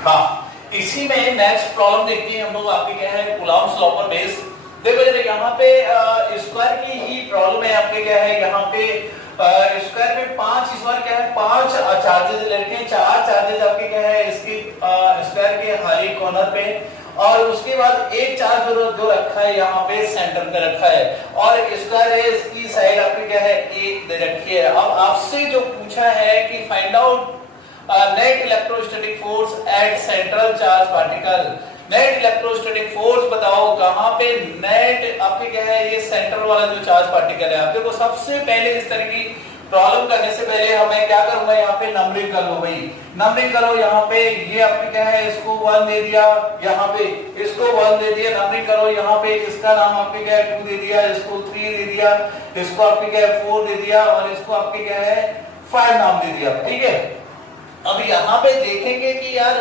हाँ, इसी में नेक्स्ट प्रॉब्लम देखते हैं हम लोग आपके क्या है कूलॉम्स लॉ पर बेस। देखो जरा यहाँ पे स्क्वायर की ही प्रॉब्लम है आपके क्या है यहाँ पे स्क्वायर में 5 इस बार क्या है 5 चार्जेस लेते हैं, 4 चार्जेस आपके क्या है इसकी स्क्वायर के हर एक कॉर्नर पे, और उसके बाद एक चार्ज जो रखा है यहाँ पे सेंटर पे रखा है, और स्क्वायर है इसकी साइड आपकी क्या है 1 दे रखी है। अब आपसे जो पूछा है कि find out net electrostatic force at central charge particle, net electrostatic force बताओ कहां पे नेट आपके क्या है ये सेंटर वाला जो चार्ज पार्टिकल है। आप देखो सबसे पहले इस तरह की प्रॉब्लम करने से पहले हमें क्या करूंगा, यहाँ पे नंबरिंग कर लो भाई, नंबरिंग करो। यहाँ पे ये आपके क्या है इसको 1 दे दिया, यहाँ पे इसको 1 दे दिया, नंबरिंग करो। यहाँ पे इसका नाम आपके क्या है 2 दे दिया, इसको 3 दे दिया, इसको आपके क्या है 4 दे दिया, और इसको आपके क्या है 5 नाम दे दिया, ठीक है। अब यहाँ पे देखेंगे कि यार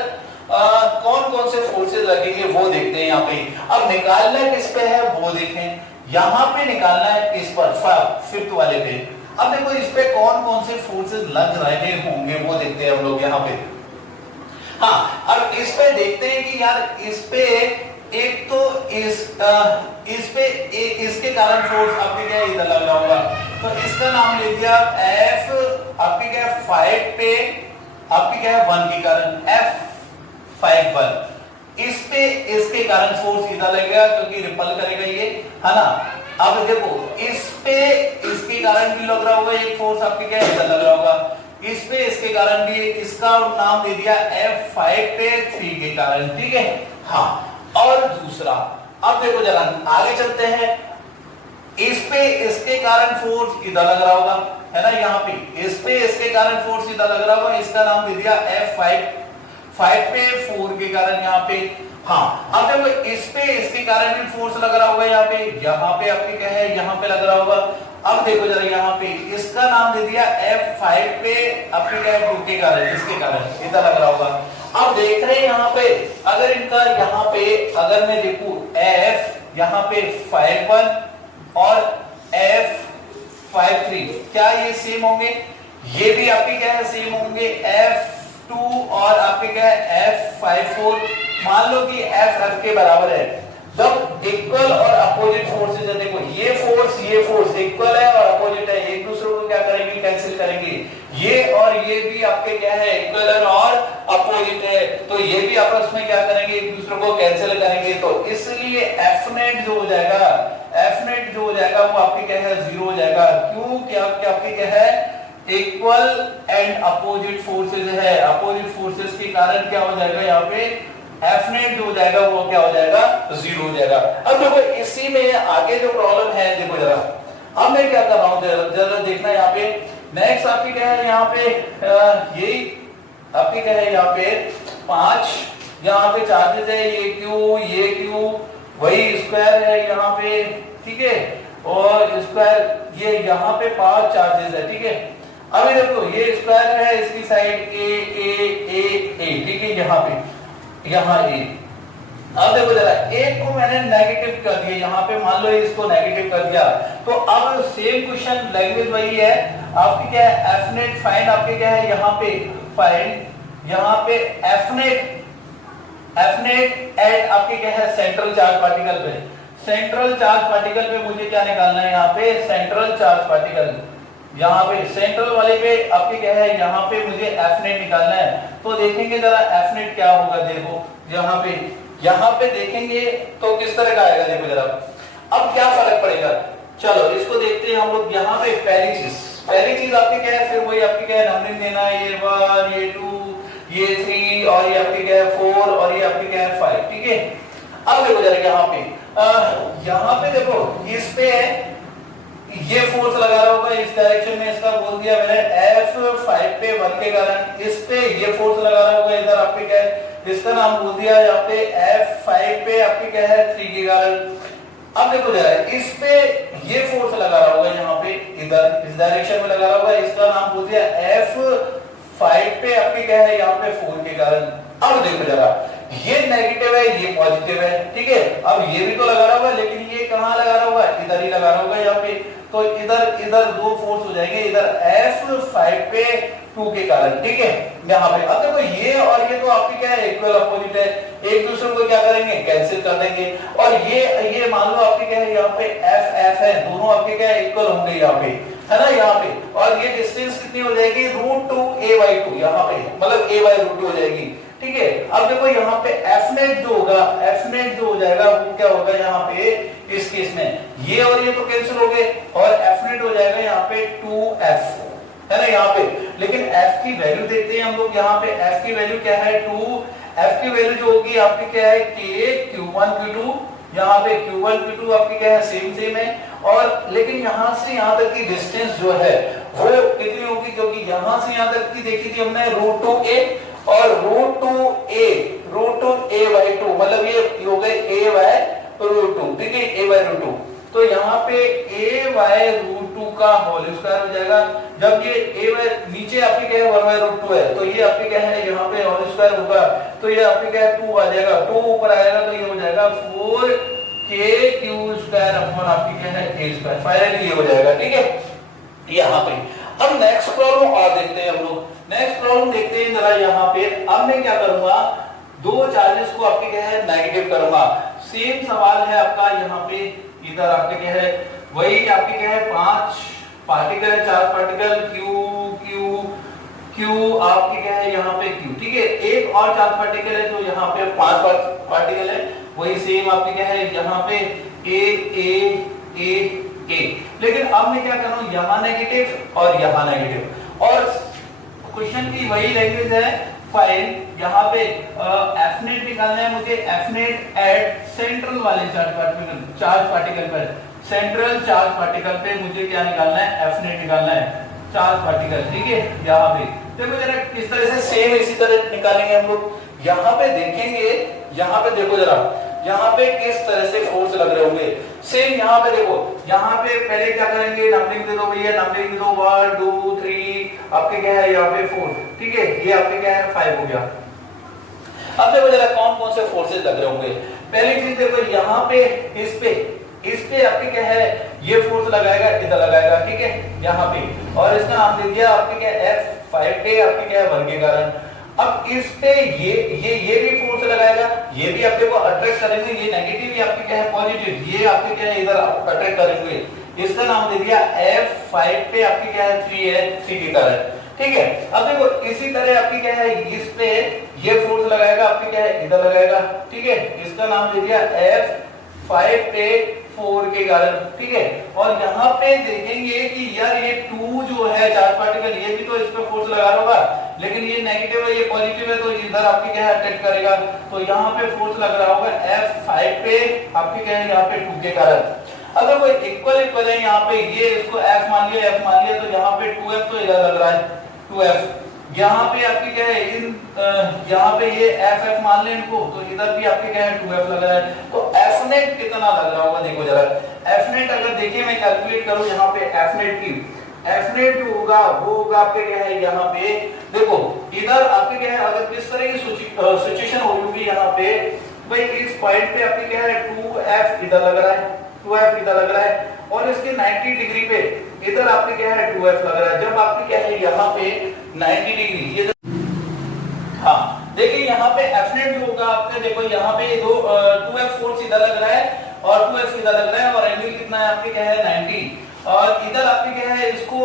कौन कौन से फोर्सेस लगेंगे वो देखते हैं यहाँ पे। अब निकालना किस पे है वो देखें, यहाँ पे निकालना है इस पर 5th वाले पे। अब देखो इस पे कौन कौन से फोर्सेस लग रहे होंगे वो देखते हैं हम लोग यहाँ पे। हाँ, अब इस पे देखते हैं कि यार इस पे एक तो इस पे इसके कारण फोर्स आपके क्या इधर लग रहा होगा, तो इसका नाम ले दिया F आपके क्या 5 पे आपके क्या है 1 के कारण F5 इस पे इसके कारण फोर्स इधर लगेगा क्योंकि रिपल करेगा ये, है ना। अब देखो इस पे इसके कारण भी लग रहा होगा एक फोर्स आपके क्या इधर लग रहा होगा, इस पे इसके कारण भी इसका नाम दे दिया F5 पे 3 के कारण, ठीक है। हाँ, और दूसरा अब देखो जरा आगे चलते हैं, इस पे इसके कारण फोर्स इधर लग रहा होगा, है ना, यहाँ पे इस पे इसके कारण फोर्स इधर लग रहा होगा, इसका नाम दे दिया F5 पे 4 के कारण यहाँ पे। हाँ, अब देखो इस पे इसके कारण भी फोर्स लग रहा होगा, यहाँ पे आपके क्या है, यहाँ पे लग रहा होगा। अब देखो जरा यहाँ पे इसका नाम दे दिया F5 पे आपके क्या है 2 के कारण, इसके कारण इधर लग रहा होगा। अब देख रहे हैं यहाँ पे अगर इनका यहाँ पे अगर मैं देखूं F यहाँ पे 5.1 और F5.3 क्या ये सेम होंगे? ये भी आपके क्या है सेम होंगे, F2 और आपके क्या है F5.4। मान लो कि F के बराबर है, जब इक्वल और अपोजिट फोर्सेज है, देखो ये फोर्स इक्वल है और अपोजिट है, एक दूसरे को क्या करेंगे, कैंसिल करेंगे। ये और ये भी आपके क्या है इक्वल और अपोजिट है, तो ये भी आपस में क्या करेंगे, एक दूसरे को कैंसिल करेंगे। तो इसलिए F नेट जो हो जाएगा वो आपके क्या है 0 हो जाएगा। क्यों? कि आपके क्या है इक्वल एंड अपोजिट फोर्सेज है, अपोजिट फोर्सेज के कारण क्या हो जाएगा, यहाँ पे F नेट जो हो जाएगा वो क्या हो जाएगा 0 हो जाएगा। अब देखो इसी में आगे जो प्रॉब्लम है, देखो जरा अब मैं क्या कर रहा हूँ, जरा देखना यहाँ पे नेक्स्ट आपकी क्या है, यहाँ पे यही आपकी क्या है, यहाँ पे 5 यहाँ पे चार्जेस है, ये क्यू वही स्क्वायर है यहाँ पे, ठीक है, और स्क्वायर ये यहाँ पे 5 चार्जेस है, ठीक है। अभी देखो ये स्क्वायर है, इसकी साइड ए, ठीक है, यहाँ ए। अब देखो जरा एक को मैंने नेगेटिव कर दिया, यहाँ पे मान लो इसको नेगेटिव कर दिया, तो अब सेम क्वेश्चन लैंग्वेज वही है आपकी क्या है F नेट फाइंड, आपके क्या है यहाँ पे फाइंड, यहाँ पे F नेट एट आपके क्या है सेंट्रल चार्ज पार्टिकल पे, सेंट्रल चार्ज पार्टिकल पे मुझे क्या निकालना है, यहाँ पे सेंट्रल चार्ज पार्टिकल, यहाँ पे सेंट्रल वाले पे आपके क्या है, यहाँ पे मुझे F नेट निकालना है। तो देखेंगे जरा F नेट क्या होगा, देखो यहाँ पे देखेंगे तो किस तरह का आएगा, देखो जरा अब क्या फर्क पड़ेगा। चलो इसको देखते हैं हम लोग। यहाँ पे पहली चीज आपकी क्या है, फिर वही आपकी क्या है नंबरिंग देना है, ये 1 ये 2 ये 3 और ये आपकी क्या है 4 और ये आपकी क्या है 5, ठीक है। अब देखो जरा यहाँ पे देखो इस पे है ये फोर्स लगा रहा होगा इस डायरेक्शन में, इसका बोल दिया मैंने F5 पे 1 के कारण, इस पे ये फोर्स लगा रहा होगा इधर आपके क्या है, इसका नाम बोल दिया यहाँ पे F5 पे आपके क्या है 3 के कारण। अब देखो जरा इस पे ये फोर्स लगा रहा होगा यहाँ पे इधर इस डायरेक्शन में लगा रहा होगा, इसका नाम बोल दिया F5 पे आपके क्या है यहाँ पे 4 के कारण। अब देखो जरा ये नेगेटिव है ये पॉजिटिव है, ठीक है। अब ये भी तो लगा रहा होगा, लेकिन ये कहाँ लगा रहा होगा, इधर ही लगा रहा होगा यहाँ पे, तो इधर 2 फोर्स हो जाएंगे, इधर F5 पे 2 के कारण, ठीक है यहाँ पे। अब देखो ये और ये तो आपकी क्या है इक्वल अपोजिट है, एक दूसरे को क्या करेंगे कैंसिल कर देंगे, और ये मान लो आपके क्या है यहाँ पे F है, दोनों आपके क्या है इक्वल होंगे यहाँ पे, है ना यहाँ पे। और ये डिस्टेंस कितनी हो जाएगी √2a/2, यहाँ पे मतलब a/√2 हो जाएगी, ठीक है। अब देखो यहाँ पे F नेट जो हो जाएगा वो क्या होगा यहाँ पे इस केस में, ये और ये तो कैंसिल हो गए और F नेट हो जाएगा यहाँ पे 2F, है ना यहाँ पे। लेकिन F की वैल्यू देखते हैं हम लोग, यहाँ पे F की वैल्यू क्या है 2, F की वैल्यू जो होगी आपकी क्या है K Q1 Q2, यहाँ पे Q1 Q2 आपकी क्या है सेम है। और लेकिन यहाँ से यहाँ तक की डिस्टेंस जो है वो कितनी होगी, क्योंकि यहाँ से यहाँ तक की देखी थी हमने √2a और √2a/2 मतलब ये हो गए a/√2, ठीक है a/√2। तो यहाँ पे a/√2 का होल स्क्वायर हो जाएगा, जब ये नीचे आपके क्या है 1/√2 है, तो ये आपके क्या है यहाँ पे होल स्क्वायर होगा, तो ये आपके क्या है 2 आ जाएगा, 2 ऊपर आएगा तो ये हो जाएगा 4kq² अपॉन आपकी क्या है a², फाइनली ये हो जाएगा, ठीक है यहाँ पे। अब नेक्स्ट प्रॉब्लम और देखते हैं हम लोग, नेक्स्ट प्रॉब्लम देखते हैं जरा यहाँ पे। अब मैं क्या करूंगा, 2 चार्जेस को आपके क्या है नेगेटिव करूंगा। सेम सवाल है आपका यहाँ पे, इधर आपके क्या है वही आपके क्या है 5 पार्टिकल है, 4 पार्टिकल Q आपके क्या है यहाँ पे Q, ठीक है। एक और 4 पार्टिकल है जो यहाँ पे 5 पार्टिकल है, वही सेम आपके क्या है यहाँ पे A। लेकिन अब मैं क्या कर रहा हूँ, यहाँ नेगेटिव और यहाँ नेगेटिव, और क्वेश्चन की वही लैंग्वेज है फाइल। यहाँ पे एफ नेट निकालना है मुझे, एफ नेट एट सेंट्रल वाले चार्ज पार्टिकल पर, सेंट्रल चार्ज पार्टिकल पे मुझे क्या निकालना है, एफ नेट निकालना है चार्ज पार्टिकल, ठीक है। यहाँ पे देखो जरा किस तरह से सेम इसी तरह निकालेंगे हम लोग। यहाँ पे देखेंगे, यहाँ पे देखो जरा, यहाँ पे किस तरह से फोर्स लग रहे होंगे सेम। यहाँ पे देखो, यहाँ पे पहले क्या करेंगे, नंबरिंग दे दो भैया, नंबरिंग दे दो 1 2 3, आपके क्या है यहाँ पे 4, ठीक है, ये आपके क्या है 5 हो गया। अब देखो जरा कौन कौन से फोर्सेस लग रहे होंगे। पहली चीज देखो, यहाँ पे इस पे आपके क्या है, ये फोर्स लगाएगा, इधर लगाएगा, ठीक है, यहाँ पे, और इसका नाम दे दिया आपके क्या F5 पे आपके क्या है 1 के कारण। अब इस पे ये भी फोर्स लगाएगा, ये भी आपके को अट्रैक्ट करेंगे, ये नेगेटिव, ये आपके क्या है पॉजिटिव, ये आपके क्या है इधर अट्रैक्ट करेंगे। इसका नाम दे दिया F5 पे आपके क्या है 3 है, 3 के कारण, ठीक है। अब देखो इसी तरह आपके क्या है, इस पे ये फोर्स लगाएगा, आपके क्या है इधर लगाएगा, ठीक है, इसका नाम दे दिया F5 पे 4 के कारण, ठीक है। और यहाँ पे देखेंगे कि यार ये 2 जो है चार्ज पार्टिकल, ये भी तो इस पे फोर्स लगा रहा होगा, लेकिन ये नेगेटिव है, ये पॉजिटिव है, तो इधर आपके क्या है अटैक करेगा, तो यहाँ पे फोर्स लग रहा होगा F5 पे आपके क्या है यहाँ पे 2 के कारण। अगर कोई इक्वल है यहाँ पे, ये इसको F मान लिया, तो यहाँ पे 2F तो इधर लग रहा है 2F, यहाँ पे आपके क्या है यहाँ पे ये F मान ले इनको, तो इधर भी आपके क्या है 2F लग रहा है। तो F नेट कितना लग रहा होगा, देखो जरा F नेट अगर देखिए मैं कैलकुलेट करूं यहाँ पे F नेट की, F नेट जो होगा वो होगा आपके क्या है यहाँ पे, देखो इधर आपके क्या है, अगर किस तरह की सिचुएशन होगी यहाँ पे, भाई इस पॉइंट पे आपके क्या है 2F इधर लग रहा है, 2F इधर लग रहा है, और इसके 90 डिग्री पे इधर आपके क्या है 2F लग रहा है। जब आपके क्या है यहाँ पे 90 डिग्री, ये हाँ देखिए यहाँ पे F नेट जो होगा आपके, देखो यहाँ पे 2F फोर्स इधर लग रहा है और 2F इधर लग रहा है, और एंगल कितना है आपके क्या है 90, और इधर आपके क्या है इसको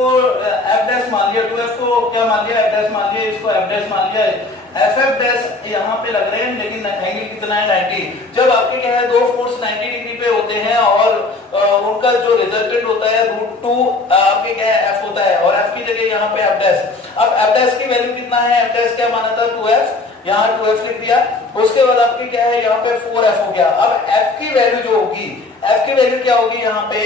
F डैश मान लिया, 2F को क्या मान लिया F डैश मान लिया, इसको F डैश मान लिया, FF डैश यहाँ पे लग रहे हैं, लेकिन एंगल कितना है 90। जब आपके क्या है दो फोर्स 90 डिग्री पे होते हैं और उनका जो रिजल्टेंट होता है √2 आपके क्या है F होता है, और F की जगह यहाँ पे F डैश। अब F डैश की वैल्यू कितना है, F डैश क्या माना था 2F, यहाँ 2F लिख दिया, उसके बाद आपके क्या है यहाँ पे 4F हो गया। अब F की वैल्यू जो होगी, F की वैल्यू क्या होगी यहाँ पे,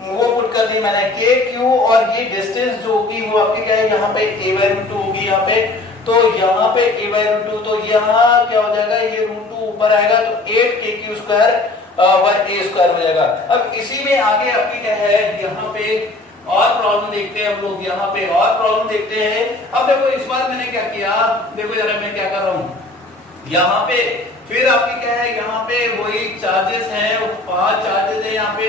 वो पुट कर दी मैंने KQ, और ये डिस्टेंस जो होगी वो आपकी क्या है यहाँ पे A/√2 होगी यहाँ पे, तो यहाँ पे A/√2, तो यहाँ क्या हो जाएगा, ये √2 ऊपर आएगा, तो 8KQ² A² हो जाएगा। अब इसी में आगे आपकी क्या है यहाँ पे और प्रॉब्लम देखते हैं हम लोग, यहाँ पे और प्रॉब्लम देखते हैं। अब देखो इस बार मैंने क्या किया, देखो जरा मैं क्या कर रहा हूँ, यहाँ पे फिर आपकी क्या है यहाँ पे वही चार्जेस हैं, 5 चार्जेस है यहाँ पे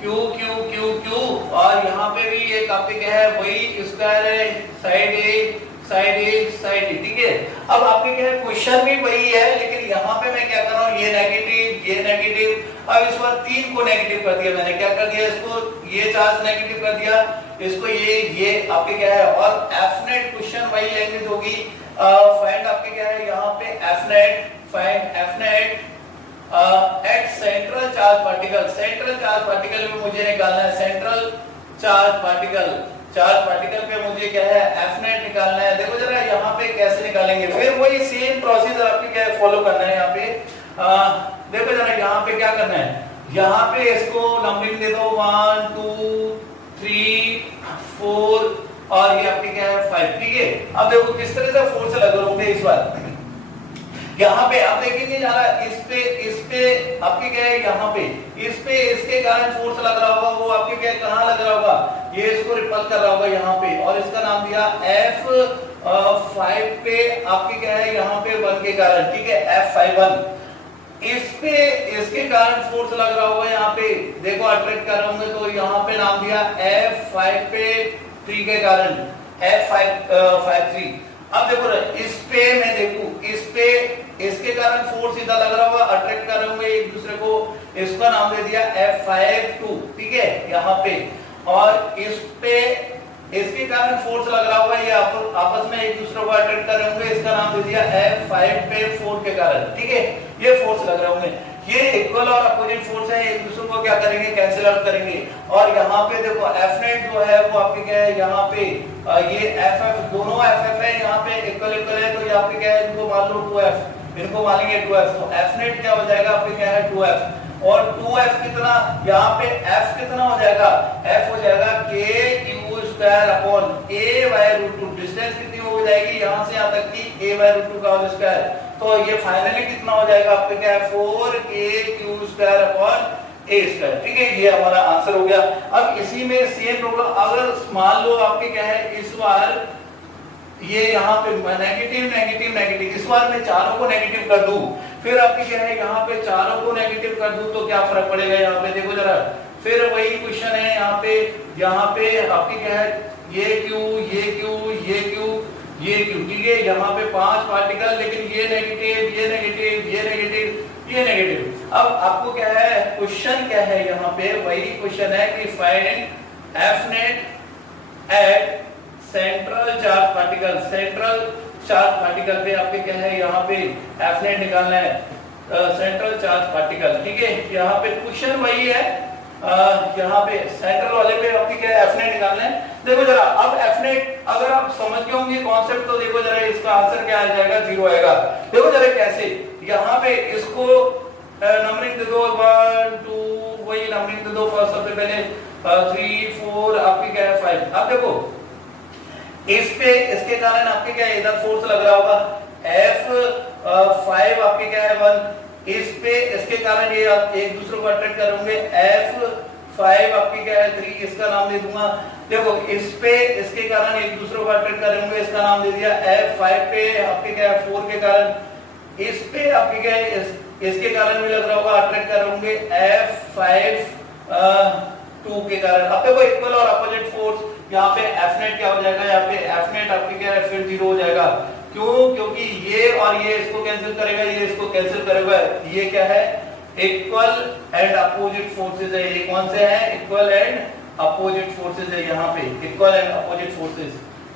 Q Q Q Q, और यहाँ पे भी एक आपके क्या है वही स्क्वायर है, साइड A साइड A, ठीक है। अब आपके क्या है क्वेश्चन भी वही है, लेकिन यहाँ पे मैं क्या कर रहा हूँ, ये नेगेटिव, अब इस बार 3 को नेगेटिव कर दिया मैंने, क्या कर दिया इसको, ये चार्ज नेगेटिव कर दिया, इसको ये आपके क्या है, और F नेट क्वेश्चन वही लैंग्वेज होगी, फाइंड आपके क्या है यहाँ पे F net, find F net at central charge particle. Central charge particle में मुझे निकालना है, सेंट्रल चार्ज पार्टिकल पे मुझे क्या है F नेट निकालना है। देखो जरा यहाँ पे कैसे निकालेंगे, फिर वही सेम प्रोसीजर आपके क्या है फॉलो करना है। यहाँ पे देखो जरा यहाँ पे क्या करना है, यहाँ पे इसको नंबरिंग दे दो 1 2 3 4, और ये आपके क्या है 5, ठीक है। अब देखो किस तरह से फोर्स लग रहे होंगे इस बार यहाँ पे, आप देखेंगे जरा इस पे आपके क्या है यहाँ पे, इस पे इसके कारण फोर्स लग रहा होगा, वो आपके क्या कहाँ लग रहा होगा, ये इसको रिपल कर रहा होगा यहाँ पे, और इसका नाम दिया F5 पे आपके क्या है यहाँ पे 1 के कारण, ठीक है, F5 इस पे इसके कारण फोर्स लग रहा होगा यहाँ पे, देखो अट्रैक्ट कर रहे होंगे, तो यहाँ पे नाम दिया F5 पे 3 के कारण, F5 अब देखो इस पे मैं देखूं, इस पे इसके कारण फोर्स सीधा लग रहा होगा, अट्रैक्ट कर रहे होंगे एक दूसरे को, इसका नाम दे दिया F5 ठीक है यहाँ पे, और इस पे इसके कारण फोर्स लग रहा होगा, ये आपस में एक दूसरे को अट्रैक्ट कर रहे होंगे, इसका नाम दे दिया F5 पे 4 के कारण, ठीक है, ये फोर्स लग रहे होंगे। ये इक्वल और अपोजिट फोर्स है, एक दूसरे को क्या करेंगे, कैंसिल आउट करेंगे। और यहाँ पे देखो एफ नेट जो है वो आपके क्या है, यहाँ पे ये एफ एफ दोनों एफ एफ है, यहाँ पे इक्वल इक्वल है, तो यहाँ पे क्या है, इनको मान लो 2f, इनको मानेंगे 2f, तो एफ नेट क्या हो जाएगा आपके क्या है 2f, और 2f कितना, यहाँ पे f कितना हो जाएगा, f हो जाएगा k q square upon a by root 2, distance कितनी हो जाएगी यहाँ से यहाँ तक की a बाय रूट 2 का होल स्क्वायर, तो ये फाइनली कितना हो जाएगा आपके क्या है 4k Q square upon a square. ठीक है, ये हमारा आंसर हो गया। अब इसी में सेम प्रॉब्लम, अगर मान लो आपके क्या है इस बार ये यहाँ पे नेगेटिव नेगेटिव नेगेटिव, इस बार मैं चारों को नेगेटिव कर दूं, फिर आपके क्या है यहाँ पे चारों को नेगेटिव कर दूं तो क्या फर्क पड़ेगा, यहाँ पे देखो जरा, फिर वही क्वेश्चन है यहाँ पे आपके क्या है ये क्यू ये क्यू ये क्यू ये क्यू, ठीक है, यहाँ पे 5 पार्टिकल, लेकिन ये नेगेटिव ये नेगेटिव ये नेगेटिव ये नेगेटिव। अब आपको क्या है क्वेश्चन क्या है, यहाँ पे वही क्वेश्चन है कि find F net at central charge particle, central charge particle पे आपके क्या है यहाँ पे एफ नेट निकालना है, सेंट्रल चार्ज पार्टिकल। ठीक है, यहाँ पे क्वेश्चन वही है, यहाँ पे सेंट्रल वाले पे आपके क्या है एफ नेट निकालना है। देखो जरा, अब एफ नेट अगर आप समझ गए होंगे कॉन्सेप्ट, तो देखो जरा इसका आंसर क्या आ जाएगा, 0 आएगा। देखो जरा कैसे, यहाँ पे इसको नंबरिंग दे दो, 1 2, वही नंबरिंग दे दो, फर्स्ट सबसे पहले 3 4 आपके क्या है 5। अब देखो इस पे इसके कारण आपके क्या है इधर फोर्स लग रहा होगा, F5 आपके क्या है 1, इस पे इसके कारण ये एक दूसरे को अट्रैक्ट करेंगे, F5 आपके क्या है 3, इसका नाम दे दूंगा। देखो इस पे इसके कारण एक दूसरे को अट्रैक्ट करेंगे, इसका नाम दे दिया F5 पे आपके क्या है 4 के कारण, इस पे आपके क्या है इसके कारण भी लग रहा होगा अट्रैक्ट करेंगे F5 2 के कारण। अब देखो इक्वल और अपोजिट फोर्स, यहाँ पे एफ नेट क्या हो जाएगा, यहाँ पे एफ नेट आपके क्या है फिर 0 हो जाएगा। क्यों, क्योंकि ये और ये इसको कैंसिल करेगा, ये इसको कैंसिल करेगा, ये क्या है इक्वल एंड अपोजिट फोर्सेस है। ये कौन से हैं, इक्वल एंड अपोजिट फोर्सेस है, यहाँ पे इक्वल एंड अपोजिट फोर्सेस,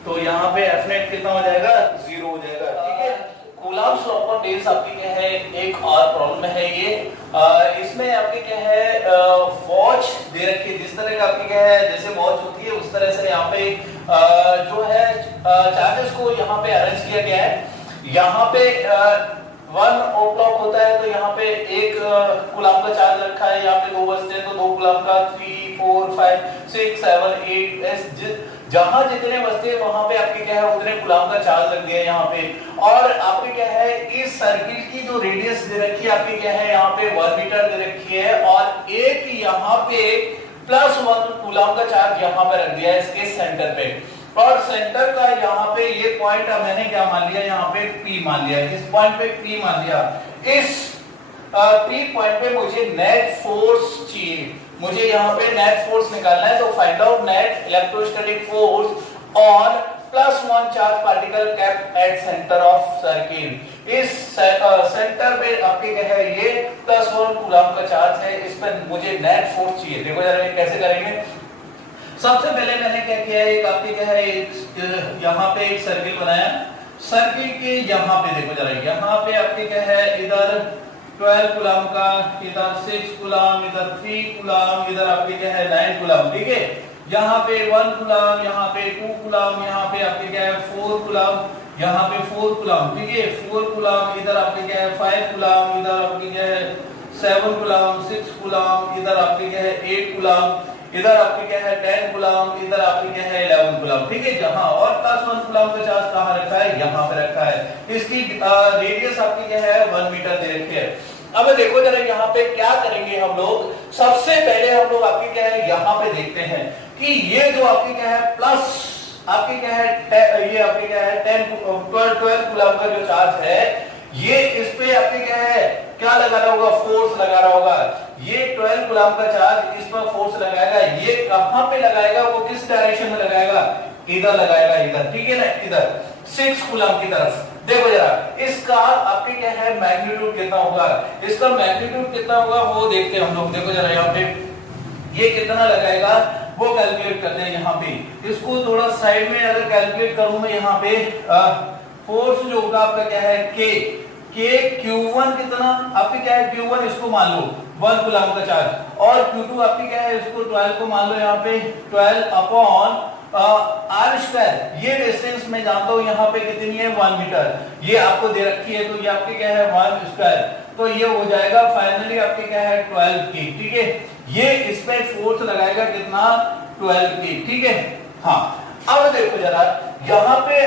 तो यहाँ पे एफ नेट कितना हो जाएगा 0 हो जाएगा। ठीक है, कूलॉम्स लॉ ऑफ टेल्स आपकी क्या है एक और प्रॉब्लम है ये, इसमें आपके क्या है वॉच दे रखी है, जिस तरह का आपकी क्या है जैसे वॉच होती है उस तरह से यहाँ पे जो है चार्जेस को यहाँ पे अरेंज किया गया है। यहाँ पे 1 o'clock होता है तो यहाँ पे 1 कूलॉम का चार्ज रखा है, यहाँ पे 2 बजते हैं तो 2 कूलॉम का, 3 4 5 6 7 8 जहां जितने बजते हैं वहां पे आपके क्या है उतने कूलॉम का चार्ज लग गया है यहाँ पे। और आपके क्या है इस सर्किल की जो रेडियस दे रखी है आपके क्या है यहाँ पे 1 मीटर दे रखी है, और एक यहाँ पे +1 कूलॉम का चार्ज यहाँ पे रख दिया है इसके सेंटर पे, और सेंटर का यहाँ पे ये पॉइंट मैंने क्या मान लिया, यहाँ पे P मान लिया, इस पॉइंट पे P मान लिया। इस P पॉइंट पे मुझे नेट फोर्स चाहिए, मुझे यहाँ पे नेट फोर्स निकालना है, तो find out net electrostatic force on +1 charge particle kept at centre of circle. इस सेंटर पे आपके क्या है ये +1 कूलॉम का चार्ज है, इस पर मुझे नेट फोर्स चाहिए। देखो जरा कैसे करेंगे। सबसे पहले मैंने क्या किया, एक आपके क्या है यहाँ पे एक सर्किल बनाया, सर्किल के यहाँ पे देखो जरा, यहाँ पे आपके क्या है इधर 12 कूलॉम का, इधर 6 कूलॉम, इधर 3 कूलॉम, इधर आपके क्या है 9 कूलॉम। ठीक है, यहाँ पे 1 कूलॉम, यहाँ पे 2 कूलॉम, यहाँ पे आपके क्या है 4 कूलॉम, यहाँ पे 4 कूलॉम। ठीक है, 4 कूलॉम, इधर आपके क्या है 5 कूलॉम, इधर आपके क्या है 7 कूलॉम, 6 कूलॉम, इधर आपके क्या है 8 कूलॉम, इधर आपके क्या है 10 कूलॉम, इधर आपके क्या है 11 कूलॉम। ठीक है, जहां और +1 कूलॉम का चार्ज कहां रखा है, यहां पे रखा है। इसकी रेडियस आपकी क्या है 1 मीटर दे रखी है। अब देखो जरा यहाँ पे क्या करेंगे हम लोग, सबसे पहले हम लोग आपके क्या है यहाँ पे देखते हैं कि ये जो आपके क्या है प्लस आपके क्या है ये आपके क्या है 12 कूलॉम का जो चार्ज है, ये इस पे आपके क्या है क्या लगा रहा होगा, फोर्स लगा रहा होगा। ये 12 कूलॉम का चार्ज इस पर फोर्स लगाएगा, ये कहां पे लगाएगा, वो किस डायरेक्शन में लगाएगा, इधर लगाएगा, इधर। ठीक है ना, इधर 6 कूलॉम की तरफ। देखो जरा इसका आपके क्या है मैग्नीट्यूड कितना होगा, इसका मैग्नीट्यूड कितना होगा वो देखते हैं हम लोग। देखो जरा यहाँ पे ये कितना लगाएगा वो कैलकुलेट करते हैं। यहाँ पे इसको थोड़ा साइड में अगर कैलकुलेट करूं मैं, यहाँ पे फोर्स जो होगा आपका क्या है के Q1 कितना आपके क्या है Q1 इसको मान लो 1 कूलम का चार्ज और Q2 आपकी क्या है इसको 12 को मान लो यहाँ पे 12 अपॉन आर स्क्वायर। ये डिस्टेंस मैं जानता हूँ यहाँ पे कितनी है 1 मीटर, ये आपको दे रखी है तो ये आपके क्या है 1 स्क्वायर, तो ये हो जाएगा फाइनली आपके क्या है 12 की। ठीक है, ये इस पे फोर्स लगाएगा कितना 12 की। ठीक है, हाँ अब देखो जरा यहाँ पे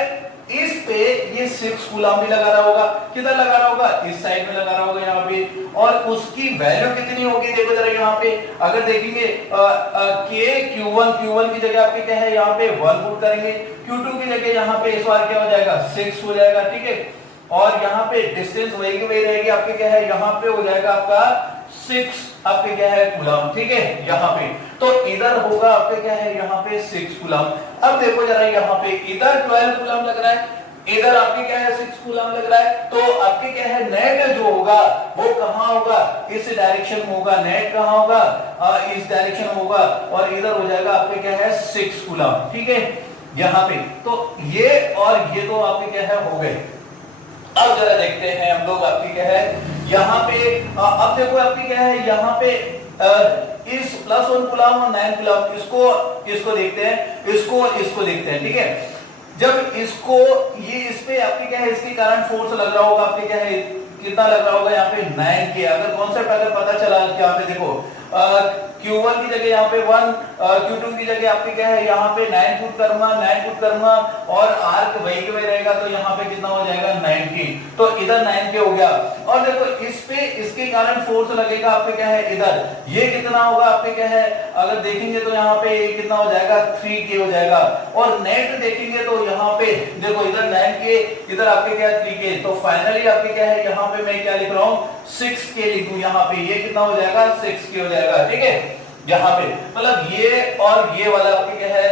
इस पे ये 6 कूलम भी लगा रहा होगा, किधर लगा रहा होगा इस साइड में लगा रहा होगा यहाँ पे, और उसकी वैल्यू कितनी होगी देखो जरा यहाँ पे अगर देखेंगे के Q1 की जगह आपके क्या है यहाँ पे 1 पुट करेंगे, Q2 की जगह यहाँ पे इस बार क्या हो जाएगा 6 हो जाएगा। ठीक है, और यहाँ पे डिस्टेंस वही की वही रहेगी आपके क्या है यहाँ पे हो जाएगा आपका 6 आपके क्या है कूलम। ठीक है, यहाँ पे तो इधर होगा आपके क्या है यहाँ पे 6 कूलम। अब देखो जरा यहाँ पे इधर 12 कूलम लग रहा है, इधर आपके क्या है 6 कूलम लग रहा है, तो आपके क्या है नेट जो होगा वो कहाँ होगा इस डायरेक्शन में होगा, नेट कहाँ होगा इस डायरेक्शन में होगा, और इधर हो जाएगा आपके क्या है 6 कूलम। ठीक है, यहाँ पे तो ये और ये तो आपके क्या है हो गए। अब जरा देखते हैं हम लोग आपकी क्या है यहाँ पे अब देखो आपकी क्या है यहाँ पे इस +1 कूलम और 9 कूलम इसको देखते हैं, इसको देखते हैं। ठीक है, जब इसको ये इस पे आपके क्या है इसके कारण फोर्स लग रहा होगा आपके क्या है कितना लग रहा होगा यहाँ पे 9 के। अगर कॉन्सेप्ट अगर पता चला यहाँ पे देखो Q1 की जगह यहाँ पे 1, Q2 की जगह आपके क्या है यहाँ पे 9 पुट करना और आर्क वही के वही रहेगा, तो यहाँ पे कितना हो जाएगा 9 की, तो इधर 9 के हो गया। और देखो इस पे इसके कारण फोर्स लगेगा आपके क्या है इधर, ये कितना होगा आपके क्या है अगर देखेंगे तो यहाँ पे कितना हो जाएगा 3 के हो जाएगा, और नेट देखेंगे तो यहाँ पे देखो इधर 9 के इधर आपके क्या 3 के, तो फाइनली आपके क्या है यहाँ पे मैं क्या लिख रहा हूँ 6 के लिखूं, यहाँ पे ये कितना हो जाएगा 6 के हो जाएगा। ठीक है, यहाँ पे मतलब ये और ये वाला आपके क्या है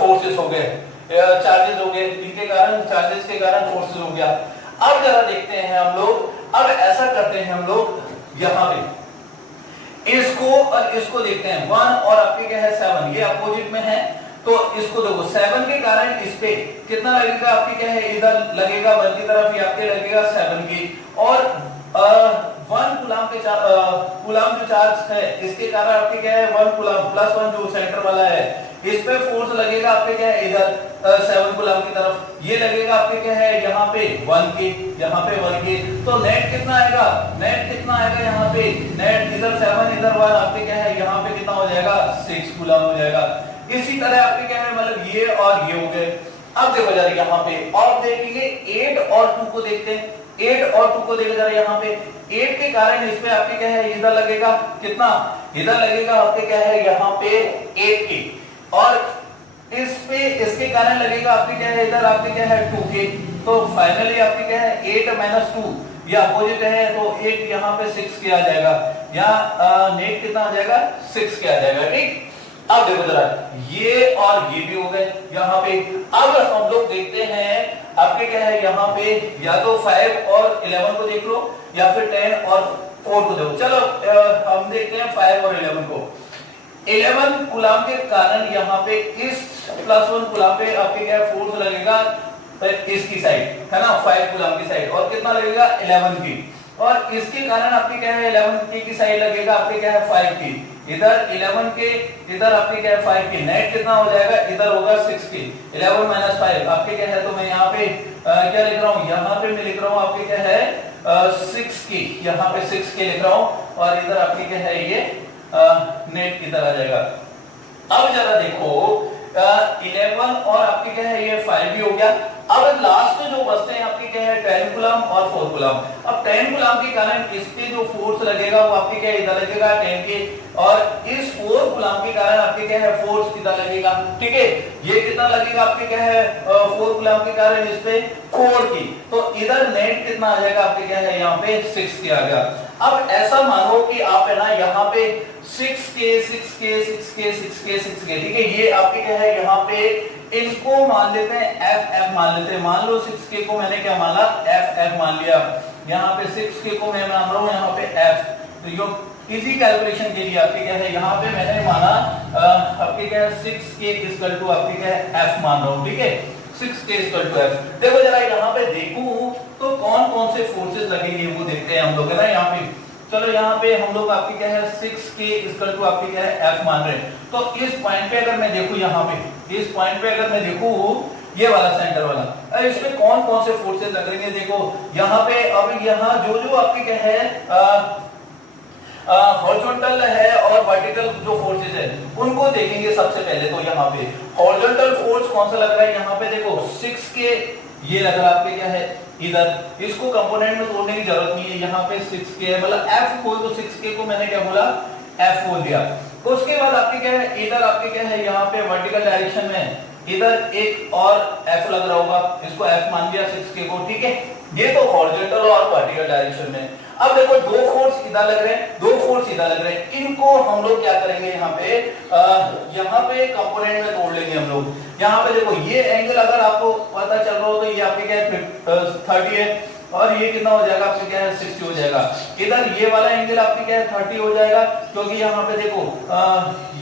फोर्सेस हो गए, चार्जेस हो गए, इनके कारण चार्जेस के कारण फोर्सेस हो गया। अब जरा देखते हैं हम लोग, अब ऐसा करते हैं हम लोग यहाँ पे इसको और इसको देखते हैं 1 और आपके क्या है 7 ये अपोजिट में है, तो इसको देखो 7 के कारण इस पे कितना लगेगा आपके क्या है इधर लगेगा 1 की तरफ, ये आपके लगेगा 7 की, और 1 कूलम जो चार्ज है इसके कारण आपके क्या है 1 कूलम +1 जो सेंटर वाला है इस पे फोर्स लगेगा आपके क्या है इधर 7 कूलम की तरफ, ये लगेगा आपके क्या है यहाँ पे 1 के, यहाँ पे 1 के, तो नेट कितना आएगा यहाँ पे नेट इधर 7 इधर 1 आपके क्या है यहाँ पे कितना हो जाएगा 6 कूलम हो जाएगा। इसी तरह आपके क्या है मतलब ये और ये हो गए। अब देखो जरा यहाँ पे और देखेंगे 8 और 2 को देखते हैं, 8 और 2 को देखो जरा यहाँ पे 8 के कारण इस पे आपके क्या है इधर लगेगा कितना, इधर लगेगा आपके क्या है यहाँ पे 8 के, और इस पे इसके कारण लगेगा आपके क्या है इधर आपके क्या है 2 के, तो फाइनली आपके क्या है 8 - 2 ये अपोजिट है, तो 8 यहाँ पे 6 के आ जाएगा, यहाँ नेट कितना आ जाएगा 6 के आ जाएगा। ठीक, अब देखो जरा ये और ये भी हो गए यहाँ पे। अब हम लोग देखते हैं आपके क्या है यहाँ पे या तो 5 और 11 को देख लो या फिर 10 और 4 को देखो। चलो हम देखते हैं 5 और 11 को। 11 कूलम के कारण यहाँ पे इस +1 कूलम पे आपके क्या फोर्स लगेगा इसकी साइड है ना 5 कूलम की साइड, और कितना लगेगा 11 की, और इसके कारण आपके क्या है 11 की साइड लगेगा आपके क्या है 5 की, इधर 11 के इधर आपके क्या है 5 की, नेट कितना हो जाएगा इधर होगा 6 की, 11 - 5 आपके क्या है, तो मैं यहाँ पे क्या लिख रहा हूँ यहाँ पे मैं लिख रहा हूँ आपके क्या है 6 की, यहाँ पे 6 के लिख रहा हूँ, और इधर आपके क्या है ये नेट किधर आ जाएगा। अब जरा देखो 11 और आपके क्या है ये 5 भी हो गया। अब लास्ट जो बचते हैं आपके क्या है 10 कूलम और 4 कूलम। अब 10 कूलम के कारण इस पे जो फोर्स लगेगा वो आपके क्या इधर लगेगा 10 के, और इस 4 कूलम के कारण आपके क्या है फोर्स कितना लगेगा। ठीक है, ये कितना लगेगा आपके क्या है 4 कूलम के कारण इस पे 4 की, तो इधर नेट कितना आ जाएगा आपके क्या है यहाँ पे 6 के आ गया। अब ऐसा मानो कि आप है ना यहाँ पे 6 के ठीक है, ये आपके क्या है यहाँ पे इनको मान लेते हैं एफ मान लेते हैं। मान लो 6k को मैंने क्या माना एफ मान लिया, यहाँ पे 6k को मैं मान रहा हूँ यहाँ पे एफ, तो यो इजी कैलकुलेशन के लिए आपके क्या है यहाँ पे मैंने माना आपके क्या है 6k आपके क्या है एफ मान रहा हूँ। ठीक है, 6k इक्वल टू f। देखो जरा यहाँ पे देखूं तो कौन कौन से फोर्सेस लगेंगे वो देखते हैं हम लोग, है ना। यहाँ पे चलो यहाँ पे हम लोग आपके क्या है 6k इक्वल टू आपके क्या है f मान रहे हैं। तो इस पॉइंट पे अगर मैं देखूं, यहाँ पे इस पॉइंट पे अगर मैं देखूं ये वाला सेंटर वाला, अरे इसमें कौन कौन से फोर्सेस लग रहे हैं देखो यहाँ पे। अब यहाँ जो आपके क्या है हॉरिजॉन्टल है और वर्टिकल जो फोर्सेस है उनको देखेंगे सबसे पहले। तो यहाँ पे हॉरिजॉन्टल फोर्स कौन सा लग रहा है, यहाँ पे देखो 6k ये लग रहा है आपके क्या है इधर, इसको कंपोनेंट में तोड़ने की जरूरत नहीं है। यहाँ पे 6k है, मतलब f बोल तो 6k को मैंने क्या बोला f बोल दिया। तो उसके बाद आपके क्या है इधर आपके क्या है यहाँ पे वर्टिकल डायरेक्शन में इधर एक और f लग रहा होगा, इसको f मान लिया 6k को, ठीक है। ये तो हॉरिजॉन्टल और वर्टिकल डायरेक्शन में। अब देखो दो फोर्स इधर लग रहे हैं, दो फोर्स इधर लग रहे हैं, इनको हम लोग क्या करेंगे यहाँ पे कंपोनेंट में तोड़ लेंगे हम लोग। यहाँ पे देखो ये एंगल अगर आपको पता चल रहा हो तो ये आपके क्या है 30 है और ये कितना हो जाएगा आपके क्या है 60 हो जाएगा। इधर ये वाला एंगल आपके क्या है 30 हो जाएगा, क्योंकि यहाँ पे देखो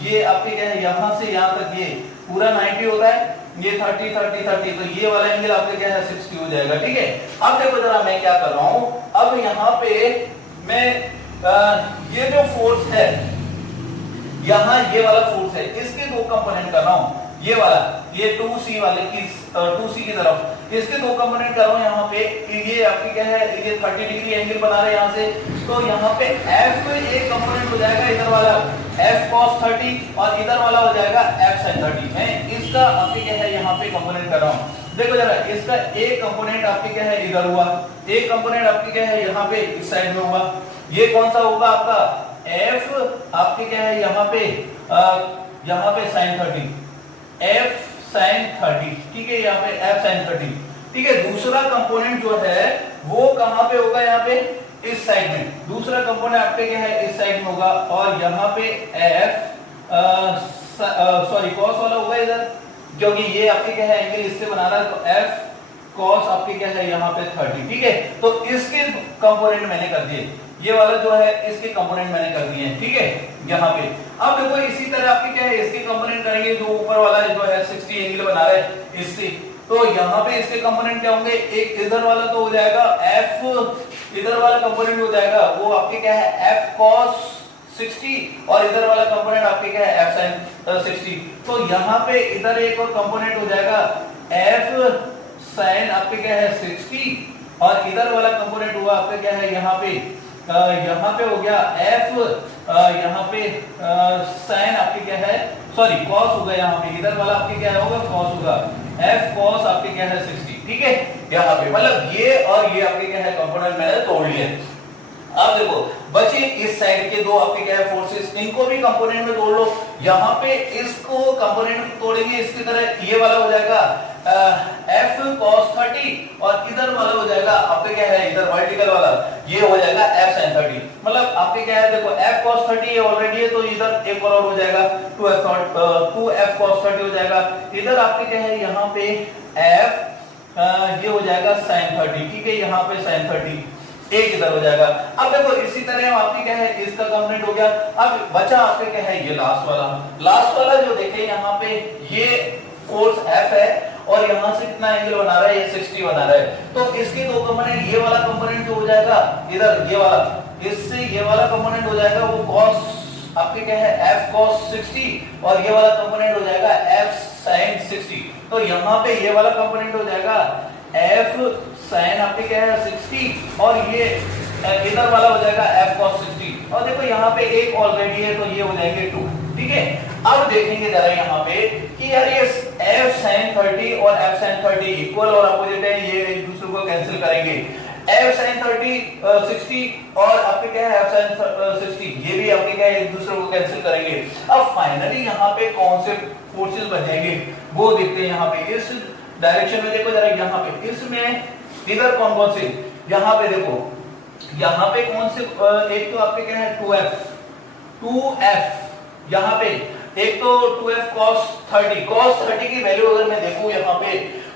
ये आपके क्या है यहाँ से यहाँ तक ये पूरा 90 होता है, ये 30 30 30, तो ये वाला एंगल आपके क्या है 60 हो जाएगा, ठीक है। अब देखो जरा मैं क्या कर रहा हूं, अब यहाँ पे मैं ये जो फोर्स है यहाँ ये वाला फोर्स है, इसके दो कंपोनेंट कर रहा हूं। ये वाला ये 2c वाले की 2c की तरफ इसके दो कंपोनेंट कर रहा हूं। यहाँ पे ये आपके क्या है ये 30 डिग्री एंगल बना रहे हैं यहाँ से, तो यहाँ पे f एक कंपोनेंट हो जाएगा इधर वाला f cos 30 और इधर वाला हो जाएगा f sin 30। मैं इसका आपके क्या है यहाँ पे कंपोनेंट कर रहा हूँ। देखो जरा इसका एक कंपोनेंट आपके क्या है इधर हुआ, एक कंपोनेंट आपके क्या है यहाँ पे इस साइड में हुआ। ये कौन सा होगा आपका f आपके क्या है यहाँ पे sin 30, f sin 30, ठीक है, यहाँ पे f sin 30, ठीक है। दूसरा कंपोनेंट जो है वो कहाँ पे होगा, यहाँ पे इस साइड में। दूसरा कंपोनेंट आपके क्या है इस साइड में होगा और यहाँ पे f cos वाला होगा इधर, क्योंकि ये आपके क्या है एंगल इससे बना रहा है, तो f cos आपके क्या है यहाँ पे 30, ठीक है। तो इसके कंपोनेंट मैंने कर दिए, ये वाला जो है इसके कंपोनेंट मैंने कर दिए हैं, ठीक है यहाँ पे। अब देखो इसी तरह आपके क्या है इसके कंपोनेंट करेंगे, जो ऊपर वाला जो है 60 एंगल बना रहा है इससे, तो यहाँ पे इसके कंपोनेंट क्या होंगे, एक इधर वाला तो हो जाएगा f, इधर वाला कंपोनेंट हो जाएगा वो आपके क्या है f cos 60 और इधर वाला कंपोनेंट आपके क्या है f sin 60। तो यहाँ पे इधर एक और कंपोनेंट हो जाएगा f sin आपके क्या है 60 और इधर वाला कंपोनेंट हुआ आपके क्या है यहाँ पे हो गया f यहाँ पे sin आपके क्या है cos होगा, यहाँ पे इधर वाला आपके क्या होगा cos होगा, f cos आपके क्या है 60, ठीक है। यहाँ पे मतलब ये और ये आपके क्या है कंपोनेंट मैंने तोड़ लिए। अब देखो बचे इस साइड के दो आपके क्या है फोर्सेस, इनको भी कंपोनेंट में तोड़ लो। यहाँ पे इसको कंपोनेंट में तोड़ेंगे इसकी तरह, ये वाला हो जाएगा f cos 30 और इधर वाला हो जाएगा आपके क्या है इधर वर्टिकल वाला ये हो जाएगा f sin 30। मतलब आपके क्या है देखो f cos 30 ये ऑलरेडी है, तो इधर एक और हो जाएगा 2f cos 30 हो जाएगा। इधर आपके क्या है यहाँ पे f ये हो जाएगा sin 30, ठीक है, यहाँ पे sin 30 एक इधर हो जाएगा। अब देखो इसी तरह आपकी क्या है इसका कंपोनेंट हो गया। अब बचा आपके क्या है ये लास्ट वाला जो देखे यहाँ पे ये फोर्स F है और यहाँ से कितना एंगल बना रहा है ये 60 बना रहा है। तो इसके दो कंपोनेंट, ये वाला कंपोनेंट जो हो जाएगा इधर ये वाला, इससे ये वाला कंपोनेंट हो जाएगा वो cos आपके क्या है F cos 60 और ये वाला कंपोनेंट हो जाएगा F sin 60। तो यहाँ पे ये वाला कंपोनेंट हो जाएगा F sin आपके क्या है 60 और ये इधर वाला हो जाएगा F cos 60 और देखो यहाँ पे एक ऑलरेडी है तो ये हो जाएंगे 2, ठीक है। अब देखेंगे जरा यहाँ पे कि यार ये F sin 30 और F sin 30 इक्वल और अपोजिट है, ये एक दूसरे को कैंसिल करेंगे। F sin 30 60 और आपके क्या है F sin 60 ये भी आपके क्या है एक दूसरे को कैंसिल करेंगे। अब फाइनली यहाँ पे कौन से फोर्सेस बचेंगे वो देखते हैं। यहाँ पे इस डायरेक्शन में देखो जरा, यहाँ पे इसमें इधर कौन कौन से, यहाँ पे देखो यहाँ पे कौन से, एक तो आपके क्या है 2f यहाँ पे, एक तो 2f cos 30 की वैल्यू अगर मैं देखूं यहाँ पे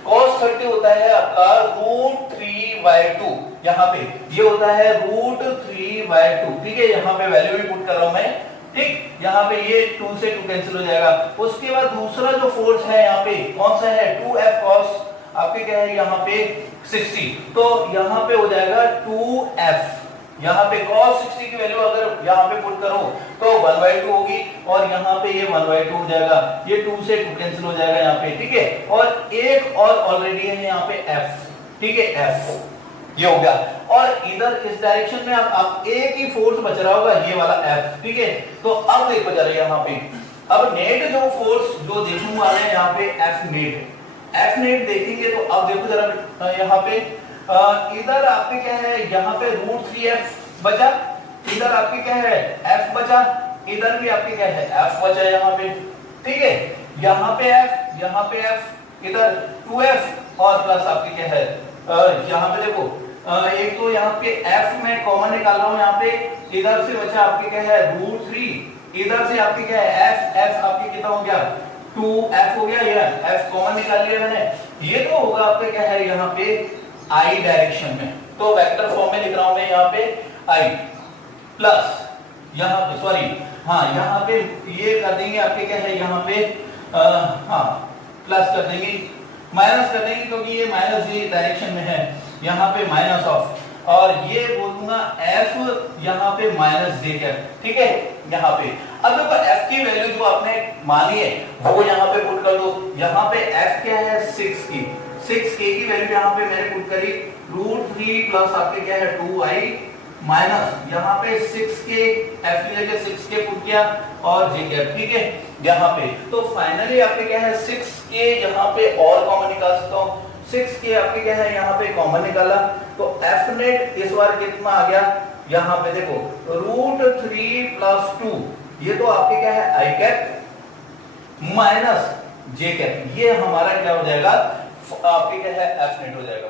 cos 30 होता है आपका √3/2, यहाँ पे ये होता है √3/2, ठीक है। यहाँ पे वैल्यू भी पुट कर रहा हूं मैं, ठीक। यहाँ पे ये 2 से 2 कैंसिल हो जाएगा। उसके बाद दूसरा जो फोर्स है यहाँ पे कौन सा है 2f cos आपके क्या है यहाँ पे 60, तो यहाँ पे हो जाएगा 2f। यहाँ पे cos 60 की वैल्यू अगर यहाँ पे पुट करो तो 1/2 होगी और यहाँ पे ये 1/2 हो जाएगा, ये 2 से 2 कैंसिल हो जाएगा यहाँ पे, ठीक है। और एक और ऑलरेडी है यहाँ पे f, ठीक है, f ये हो गया। और इधर इस डायरेक्शन में आप एक ही फोर्स बच रहा होगा, ये वाला f, ठीक है। तो अब देखो जरा यहाँ पे, अब नेट जो फोर्स जो देखने वाले हैं यहाँ पे f नेट देखेंगे तो अब देखो जरा यहाँ पे इधर आपके क्या है, यहाँ पे √3f बचा, इधर आपके क्या है f बचा, इधर भी आपके क्या है f बचा यहाँ पे, ठीक है। यहाँ पे f, इधर 2f और प्लस आपके क्या है यहाँ पे देखो एक तो यहाँ पे f में कॉमन निकाल रहा हूँ, यहाँ पे इधर से बचा आपके क्या है √3, इधर से आपके क्या है f आपके कितना हो गया 2f हो गया, ये f कॉमन निकाल लिया मैंने, ये तो होगा आपका क्या है यहाँ पे i डायरेक्शन में, तो वेक्टर फॉर्म में लिख रहा हूं मैं यहाँ पे i प्लस यहाँ पे सॉरी हाँ यहाँ पे ये कर देंगे आपके क्या है यहाँ पे हाँ प्लस कर देंगे, माइनस कर देंगे क्योंकि ये माइनस ये डायरेक्शन में है, यहाँ पे माइनस ऑफ, और ये बोल दूंगा f यहाँ पे माइनस j कैप, ठीक है। यहाँ पे अब देखो f की वैल्यू जो आपने मानी है वो यहाँ पे पुट कर दो, यहाँ पे f क्या है 6k की वैल्यू यहाँ पे मैंने पुट करी √3 प्लस आपके क्या है 2i माइनस यहाँ पे 6k f की जगह 6k पुट किया और j कैप, ठीक है यहाँ पे। तो फाइनली आपके क्या है 6k यहाँ पे और कॉमन निकाल सकता हूँ, 6k आपके क्या है यहाँ पे कॉमन निकाला तो f नेट इस बार कितना आ गया, यहाँ पे देखो √3 प्लस 2, ये तो आपके क्या है i cap minus j cap, ये हमारा क्या हो जाएगा आपके क्या है f नेट हो जाएगा।